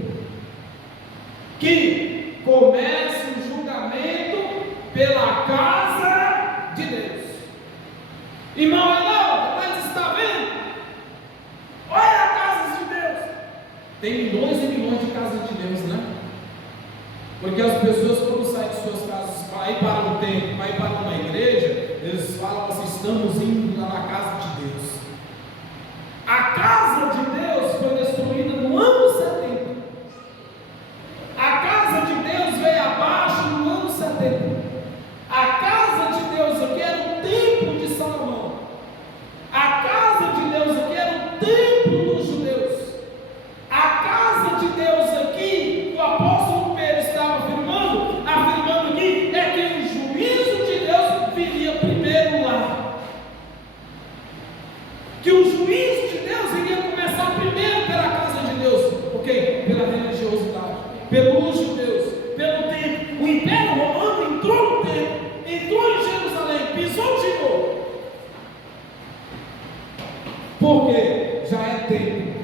que comece o julgamento pela casa de Deus. Irmão Reinaldo, mas está vendo? Olha a casa de Deus. Tem milhões e milhões de casas de Deus, né? Porque as pessoas, quando saem de suas casas para ir para um templo, para ir para uma igreja, eles falam assim: estamos indo lá na casa de Deus. A casa de Deus foi destruída no ano 70. A casa de Deus veio abaixo no ano 70. A casa de Deus aqui era o templo de Salomão. A casa de Deus aqui era o templo dos judeus. A casa de Deus aqui, o apóstolo Pedro estava afirmando aqui, é que o juízo de Deus viria primeiro lá. Que o juízo de Deus iria começar primeiro pela casa de Deus. Ok? Pela religiosidade, pelos judeus, pelo templo. O Império Romano entrou no templo, entrou em Jerusalém, pisou de novo. Porque já é tempo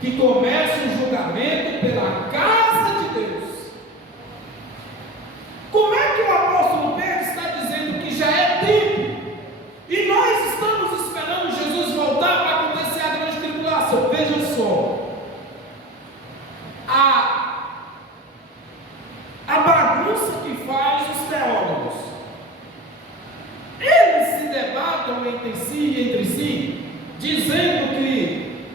que começa o julgamento pela casa de Deus. Como é que o apóstolo Pedro está dizendo que já é tempo? E nós estamos esperando Jesus voltar para acontecer a grande tribulação. Veja só. A bagunça que faz os teólogos. Eles se debatem entre si, dizendo que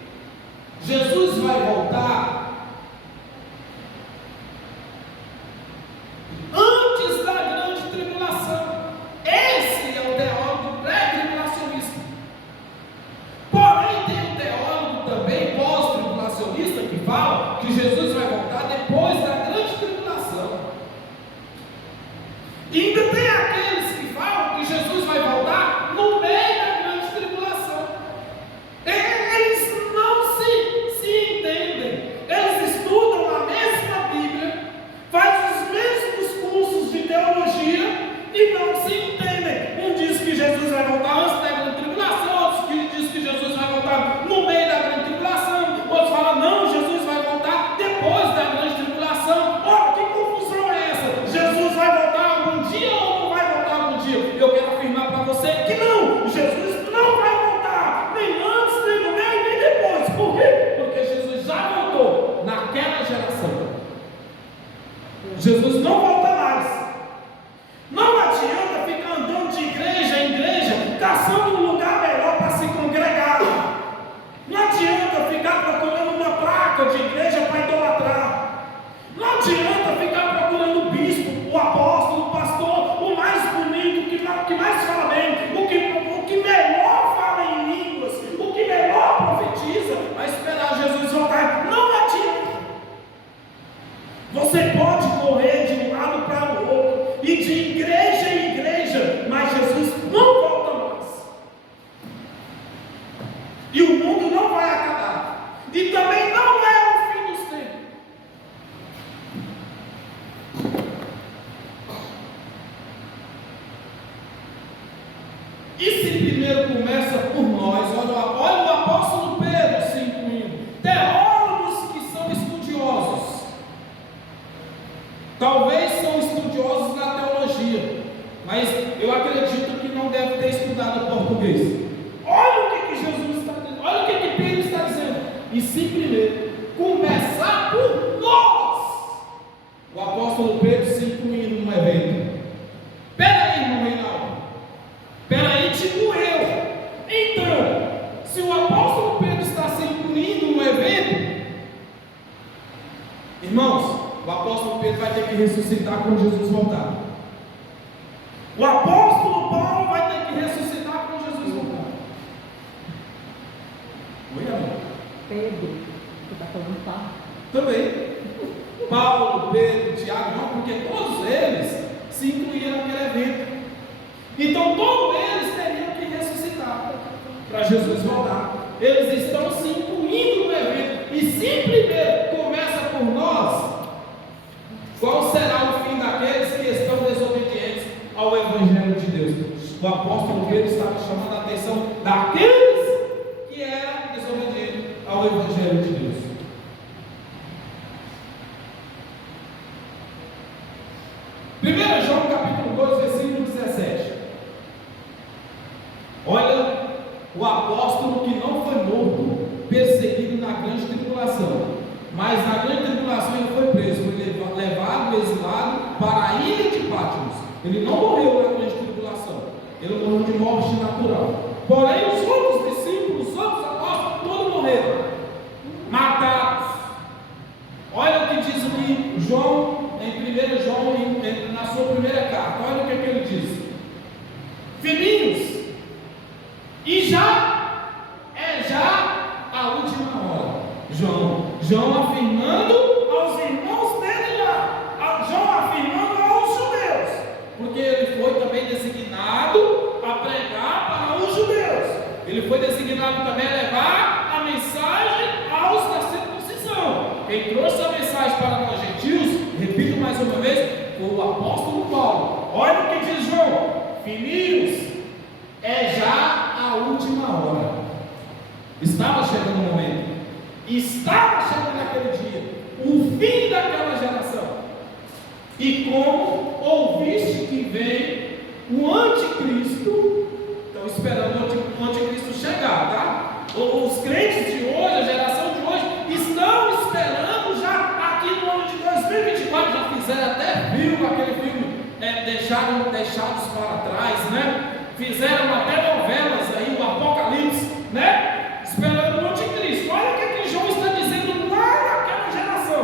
Jesus vai voltar antes da grande tribulação. Esse é o teólogo pré-tribulacionista. Porém, tem um teólogo também pós-tribulacionista que fala que Jesus vai voltar depois da grande tribulação. E ainda tem aqueles que falam que Jesus vai voltar no meio da grande tribulação. Eles não se entendem. Eles estudam a mesma Bíblia, fazem os mesmos cursos de teologia e não se entendem. Um diz que Jesus vai voltar antes da grande tribulação, outros diz que Jesus vai voltar no meio da grande tribulação, outros falam, não, Jesus vai voltar depois da grande tribulação. Ora, que confusão é essa? Jesus vai voltar algum dia ou não vai voltar algum dia? Eu quero afirmar para você que não, Jesus não vai voltar, nem antes, nem no meio, nem depois. Por quê? Porque Jesus já voltou naquela geração. Jesus não volta mais. Não adianta ficar andando de igreja em igreja, caçando um lugar melhor para se congregar. Não adianta ficar procurando uma placa de igreja para idolatrar. Não adianta ficar procurando o bispo, o apóstolo, o pastor, o mais bonito, o que mais fala bem, o que melhor fala em línguas, o que melhor profetiza, a esperar Jesus voltar. Não adianta. Você pode correr de um lado para o outro, e de igreja em igreja, mas Jesus não volta mais. E o mundo não vai acabar. E também não é o fim dos tempos. E se primeiro começa por nós, olha o apóstolo Pedro se incluindo, teólogos que são estudiosos, talvez são estudiosos na teologia, mas eu acredito que não deve ter estudado português. Olha o que Jesus está dizendo, olha o que Pedro está dizendo. E se primeiro começar por nós, o apóstolo Pedro se incluindo num evento. Peraí, irmão Reinaldo, peraí, tipo eu. Então, se o apóstolo Pedro está se incluindo no evento, irmãos, o apóstolo Pedro vai ter que ressuscitar quando Jesus voltar. O apóstolo Paulo vai ter que ressuscitar quando Jesus voltar. Oi, amor? Pedro, você está falando Paulo? Também. Paulo, Pedro, Tiago, não, porque todos eles se incluíram naquele evento. Então todos eles teriam que ressuscitar para Jesus voltar. Eles estão se incluindo no evento. E se primeiro começa por nós, qual será o fim daqueles que estão desobedientes ao Evangelho de Deus? O apóstolo Pedro estava chamando a atenção daqueles que eram desobedientes ao Evangelho de Deus. 1 João capítulo 2, versículo 17. o apóstolo que não foi morto, perseguido na grande tribulação, mas na grande tribulação ele foi preso, foi levado, exilado para a ilha de Patmos. Ele não morreu na grande tribulação, ele morreu de morte natural. Porém, os outros discípulos, os outros apóstolos, todos morreram, matados. Olha o que diz aqui João, em 1 João, na sua primeira carta. Olha o que ele diz: filhinhos, e já a última hora. João afirmando aos irmãos dele lá, João afirmando aos judeus, porque ele foi também designado a pregar para os judeus, ele foi designado também a levar a mensagem aos da circuncisão. Quem trouxe a mensagem para nós gentios, repito mais uma vez, foi o apóstolo Paulo. Olha o que diz João: filhinhos, é já a última hora. Estava chegando o momento, estava chegando aquele dia, o fim daquela geração. E como ouviste que vem o anticristo, estão esperando o anticristo chegar, tá? Os crentes de hoje, a geração de hoje, estão esperando já aqui no ano de 2024, já fizeram até aquele filme, deixados para trás, né? Fizeram até novelas aí, o Apocalipse, né? Esperando o anticristo. Olha o que João está dizendo lá naquela geração.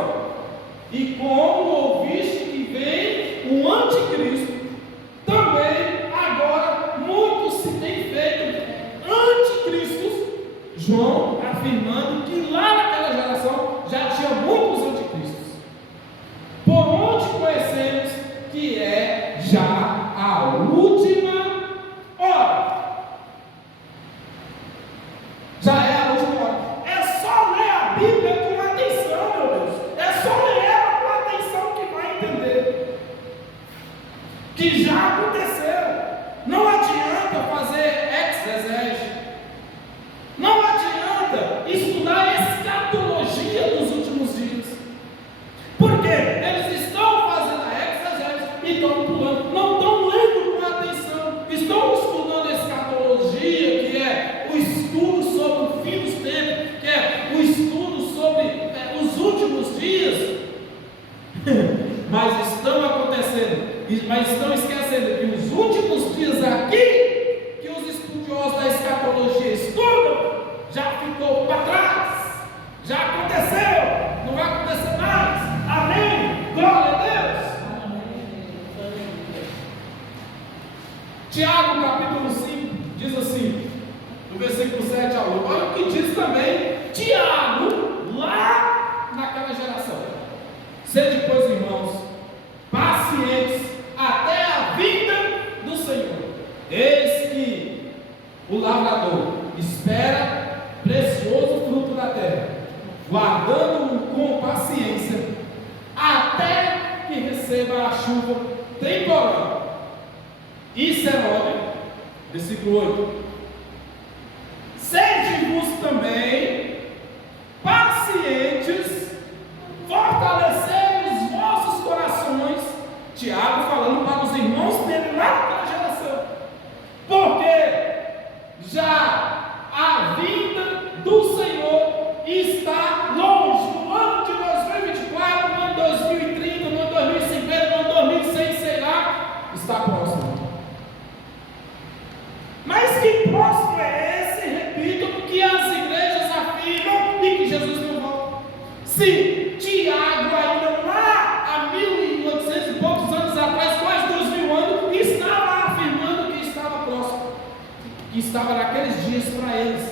E como ouviste que vem o anticristo, também agora muitos se têm feito anticristos. João afirmando que lá naquela geração já tinha muitos anticristos. Por onde conhecemos que é já a última hora. Já é a última hora. É só ler a Bíblia com atenção, meu Deus. É só ler ela com atenção que vai entender que já aconteceu. Não adianta fazer exegese, não adianta estudar a escatologia dos últimos dias, porque eles estão fazendo a exegese e estão pulando, não estão lendo com atenção, estão estudando a escatologia, que é o estudo sobre o fim dos tempos, que é o estudo sobre os últimos dias, mas estão esquecendo que os últimos dias aqui, que os estudiosos da escatologia estudam, já ficou para trás, já aconteceu, não vai acontecer mais. Amém? Glória a Deus. Tiago capítulo 5 diz assim, no versículo 7 ao 8, olha o que diz também Tiago lá naquela geração: sede, pois, irmãos, pacientes até a vinda do Senhor. Eis que o lavrador espera precioso fruto da terra, guardando-o com paciência até que receba a chuva temporal. Isso é ordem. Versículo 8: sede-vos também pacientes, fortalecei os vossos corações. Tiago falando para os irmãos dele lá naquela geração, porque já a vinda do Senhor está longe. No ano de 2024, no ano de 2030, no ano de 2050, no ano de 2100, sei lá, está próximo. Mas que próximo é esse? Repito, que as igrejas afirmam e que Jesus não volta. Se Tiago ainda lá há 1800 e poucos anos atrás, quase 2000 anos, estava afirmando que estava próximo, que estava naqueles dias para eles,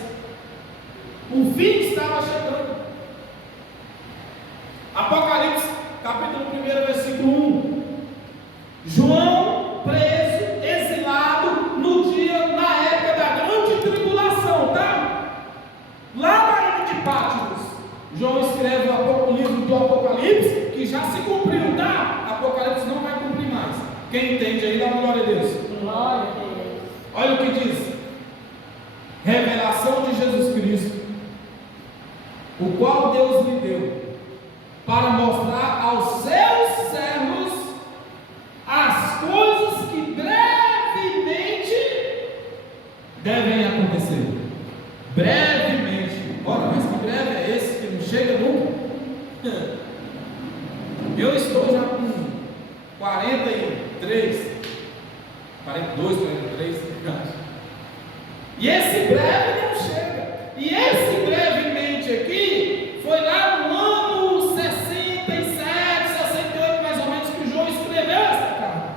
o fim estava chegando. Apocalipse capítulo 1, versículo 1: João preso, exilado no dia, na época da grande tribulação, tá? Lá na ilha de Patmos, João escreve o livro do Apocalipse, que já se cumpriu, tá? Apocalipse não vai cumprir mais. Quem entende aí, dá uma glória a Deus. Glória a Deus. Olha o que diz: revelação de Jesus Cristo, o qual Deus lhe deu para mostrar aos seus servos as coisas que brevemente devem acontecer. brevemente. Ora, mas que breve é esse que não chega nunca? Eu estou já com 43, 42, 43. E esse breve não chega. E esse brevemente aqui foi lá no ano 67, 68, mais ou menos, que o João escreveu essa carta.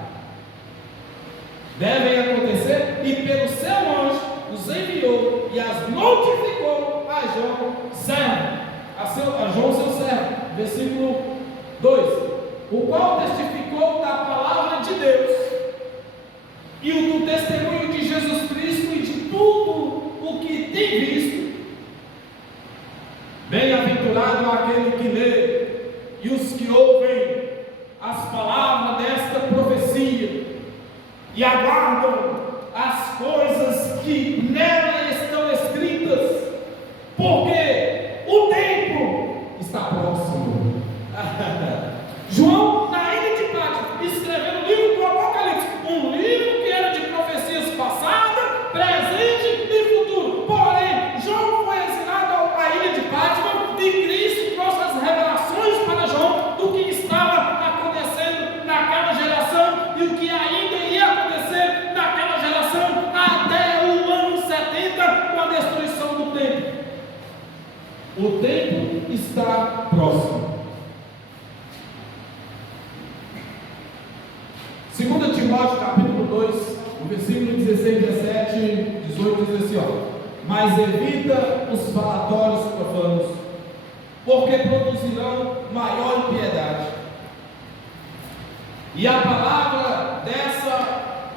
Devem acontecer, e pelo seu anjo os enviou e as notificou a João, servo, a João seu servo. Versículo 2: o qual testificou da palavra de Deus e do testemunho de Jesus Cristo e de tudo o que tem visto. Bem-aventurado aquele que lê e os que ouvem as palavras desta profecia e aguardam as coisas que nela estão escritas, porque o tempo está próximo. João, na ilha de Patmos, escreveu o livro do Apocalipse, um livro que era de profecias passadas, presente e futuro. Porém, João foi exilado à ilha de Patmos e Cristo trouxe as revelações para João do que estava acontecendo naquela geração e o que ainda ia acontecer naquela geração até o ano 70, com a destruição do templo. O tempo está próximo. 2 Timóteo capítulo 2, no versículo 16, 17, 18, diz assim: mas evita os falatórios profanos, porque produzirão maior impiedade, e a palavra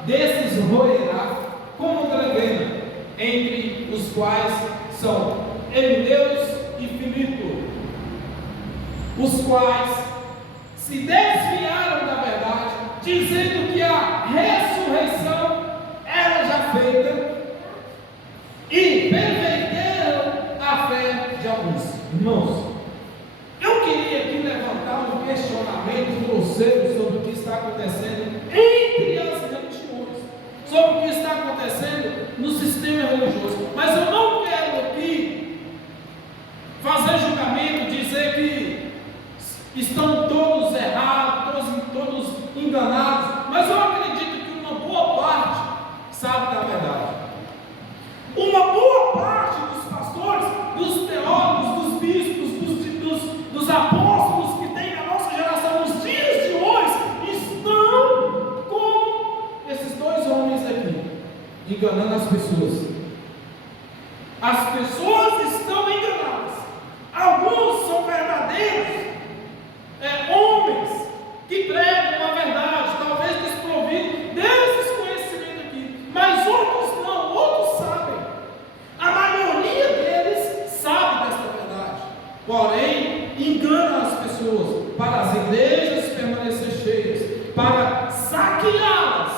desses roerá como gangrena, entre os quais são Emineu e Filipe, os quais se desviaram da verdade, dizendo que a ressurreição era já feita, e perverteram a fé de alguns. Irmãos, eu queria aqui levantar um questionamento grosseiro sobre o que está acontecendo entre as religiões, sobre o que está acontecendo no sistema religioso, mas eu não quero aqui fazer julgamento, dizer que estão todos errados, todos enganados, mas eu acredito que uma boa parte sabe da verdade. Uma boa parte dos pastores, dos teólogos, dos bispos, dos apóstolos que tem na nossa geração nos dias de hoje estão como esses dois homens aqui, enganando as pessoas. As pessoas estão enganadas. Alguns são verdadeiros homens que pregam a verdade, talvez desprovidos desses conhecimentos aqui, mas outros não, outros sabem. A maioria deles sabe desta verdade, porém engana as pessoas para as igrejas permanecer cheias, para saqueá-las,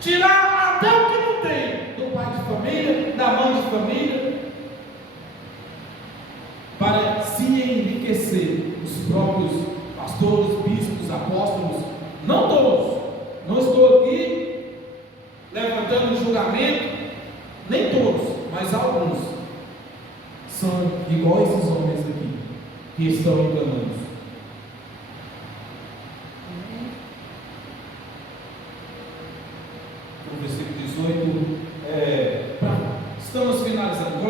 tirar até o que não tem do pai de família, da mãe de família, para se enriquecer. Os próprios pastores, bispos, apóstolos, não todos, não estou aqui levantando julgamento, nem todos, mas alguns são igual esses homens aqui, que estão enganando. O versículo 18, estamos finalizando,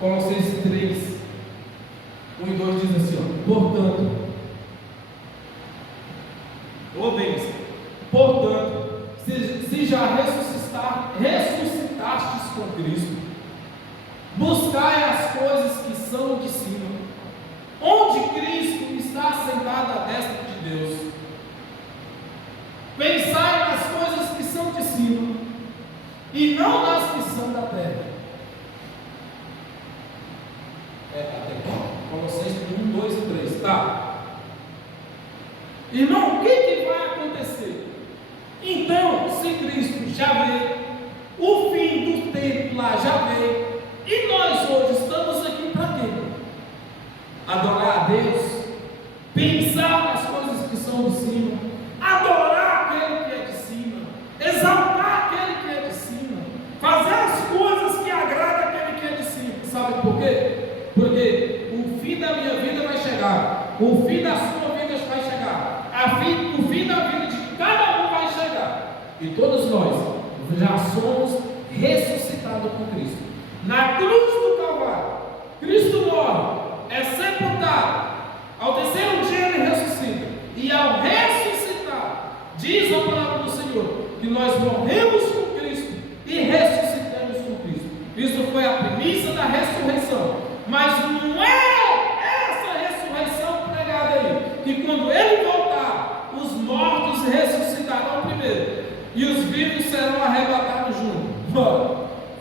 Colossenses 3, 1 e 2 diz assim: portanto, se já ressuscitastes com Cristo, buscai as coisas que são de cima, onde Cristo está assentado à destra de Deus. Pensai nas coisas que são de cima, e não nas que são da terra. Colossenses 1, 2 e 3, tá? Irmão, o que vai acontecer? Então, se Cristo já veio, o fim do tempo lá já veio, e nós hoje estamos aqui para quê? Adorar a Deus, pensar nas coisas que são de cima, adorar aquele que é de cima, exaltar aquele E todos nós já somos ressuscitados com Cristo. Na cruz do Calvário, Cristo morre, é sepultado. Ao terceiro dia ele ressuscita. E ao ressuscitar, diz a palavra do Senhor, que nós morremos com Cristo e ressuscitamos com Cristo. Isso foi a premissa da ressurreição. Mas não é essa ressurreição pregada aí, que quando ele voltar, os mortos ressuscitarão primeiro, e os vivos serão arrebatados juntos.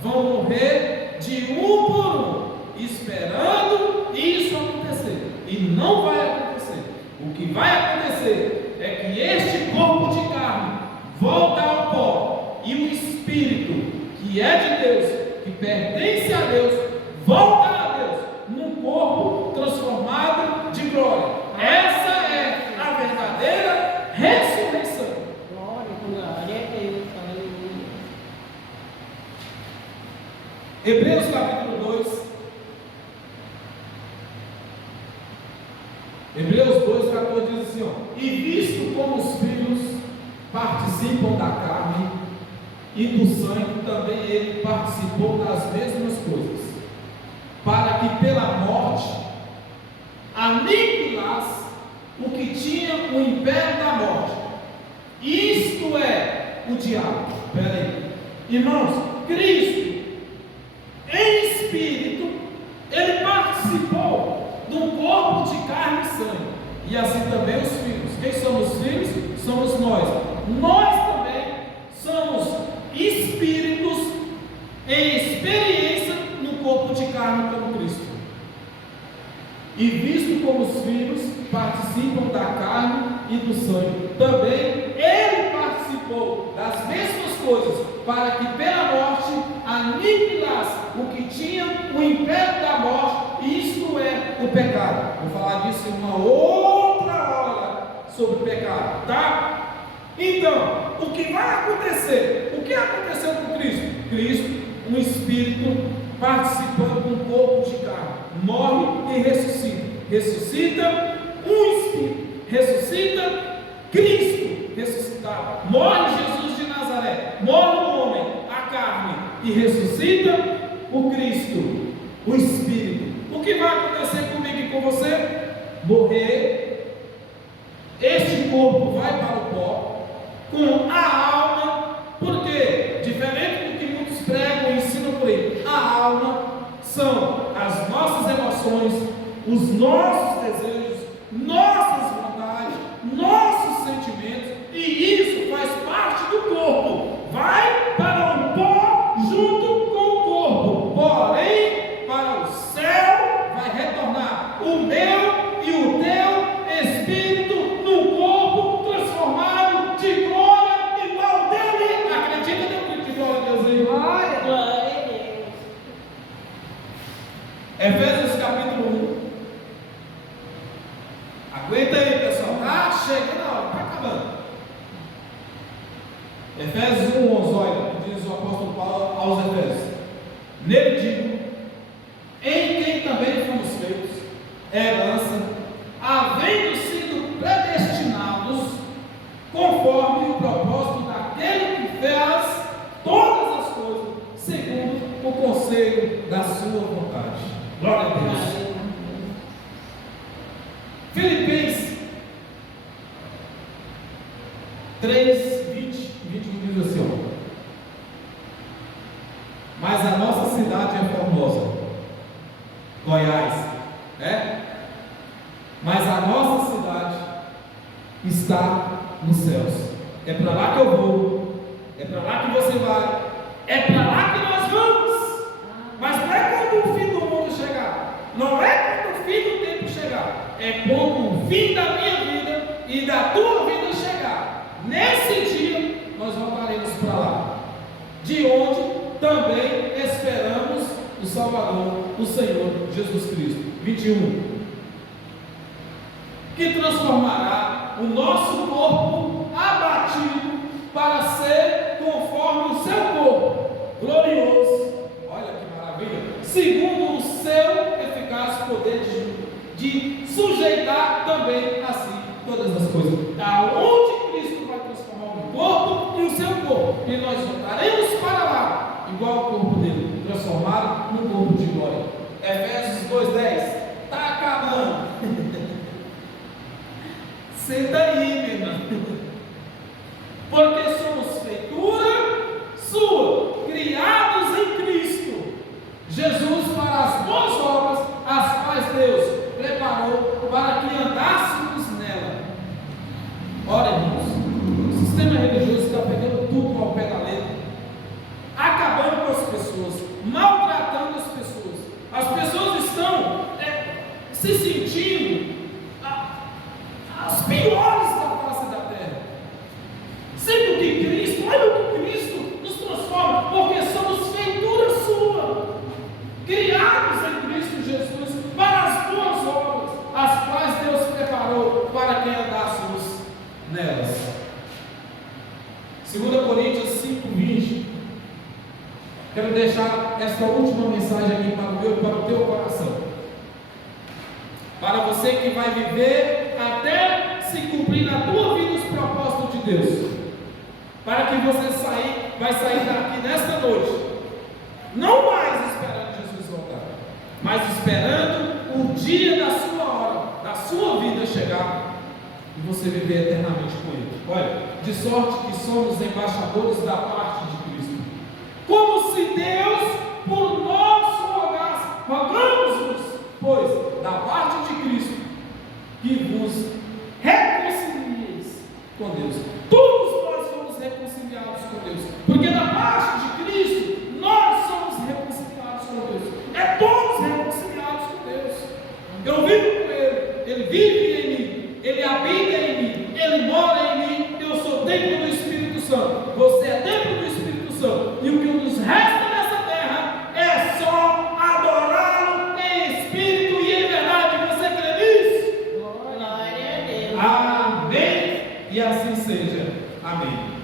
Vão morrer de um por um, esperando isso acontecer. E não vai acontecer. O que vai acontecer é que este corpo de carne volta ao pó, e o espírito que é de Deus, que pertence a Deus, volta a Deus, num corpo transformado de glória. Essa é a verdadeira ressurreição. Glória a Deus. Aleluia. Hebreus capítulo 2. Hebreus 2,14 diz assim: e visto como os filhos participam da carne e do sangue, também ele participou das mesmas coisas, para que pela morte aniquilasse o que tinha o império da morte, isto é, o diabo. Espera aí, irmãos, Cristo em espírito, ele participou de um corpo de carne e sangue, e assim também os filhos. Quem somos os filhos? Somos nós. Nós também somos espíritos em experiência no corpo de carne como Cristo. E visto como os filhos participam da carne e do sangue, também ele participou das mesmas coisas, para que pela morte aniquilasse o que tinha o império da morte, isto é, o pecado. Vou falar disso em uma outra hora, sobre o pecado, tá? Então, o que vai acontecer? O que aconteceu com Cristo? Cristo, um espírito participando de um corpo de carne, morre e ressuscita. Ressuscita um espírito, ressuscita Cristo ressuscitado. Morre Jesus de Nazaré, morre o homem, a carne, e ressuscita o Cristo, o Espírito. O que vai acontecer comigo e com você? Morrer, este corpo vai para o pó, com a alma, porque, diferente do que muitos pregam e ensinam por aí, a alma são as nossas emoções, os nossos desejos, nossas vontades, nossos sentimentos, e isso faz parte do corpo, vai para o pó junto com o corpo, porém, para o céu vai retornar o meu e o teu espírito num corpo transformado de glória igual dele. Acredita no grito de glória a Deus aí? Glória a Deus. Efésios capítulo 1. Aguenta aí, pessoal, tá chegando a hora, está acabando. Efésios 1:11, olha, diz o apóstolo Paulo aos Efésios: nele digo, em quem também fomos feitos herança, havendo sido predestinados conforme o propósito daquele que fez todas as coisas segundo o conselho da sua vontade. Glória a Deus. Filipenses 3, 20 e 21 diz assim: ó, mas a nossa cidade é formosa, Goiás, né? Mas a nossa cidade está nos céus. É para lá que eu vou, é para lá que você vai, é para lá que nós vamos. Mas não é quando o fim do mundo chegar, não é quando o fim do tempo chegar, é quando o fim da minha vida e da tua vida chegar. Nesse dia nós voltaremos para lá, de onde também esperamos o Salvador, o Senhor Jesus Cristo. 21. Que transformará o nosso corpo abatido para ser conforme o seu corpo glorioso. Olha que maravilha! Segundo o seu eficaz poder de sujeitar também a si todas as coisas. Da onde Cristo vai transformar o corpo e o seu corpo. que nós voltaremos para lá, igual ao corpo dele, transformado num corpo de glória. Efésios 2:10, está acabando. Senta aí, meu irmão. Porque somos feitura sua, criados em Cristo Jesus para as boas obras, as quais Deus preparou para que andássemos nela. Ora, irmãos, o sistema religioso está pegando tudo ao pé da letra, acabando com as pessoas, maltratando as pessoas. As pessoas estão se sentindo as piores da face da terra, sendo que Cristo, olha o que Cristo nos transforma, porque somos feitura sua, criados em Cristo Jesus para as boas obras, as quais Deus preparou para que andássemos nelas. 2 Coríntios 5:20. Quero deixar esta última mensagem aqui para o teu coração, para você que vai viver até se cumprir na tua vida os propósitos de Deus, para que você vai sair daqui nesta noite, não mais esperando Jesus voltar, mas esperando o dia da sua hora, da sua vida chegar, e você viver eternamente com Ele. Olha, de sorte que somos embaixadores da parte de Cristo, como se Deus por nós rogasse. Rogamos-vos, pois, da parte de Cristo, que vos reconcilieis com Deus. Todos nós somos reconciliados com Deus, porque da parte de Cristo nós somos reconciliados com Deus. É todos reconciliados com Deus. Eu vivo com Ele, Ele vive em mim, Ele habita em mim, Ele mora em mim. Eu sou templo do Espírito Santo, você é templo do Espírito Santo, e o que nos resta nessa terra é só adorá-lo em espírito e em verdade. Você crê nisso? Glória a Deus. Amém. E assim seja. Amém.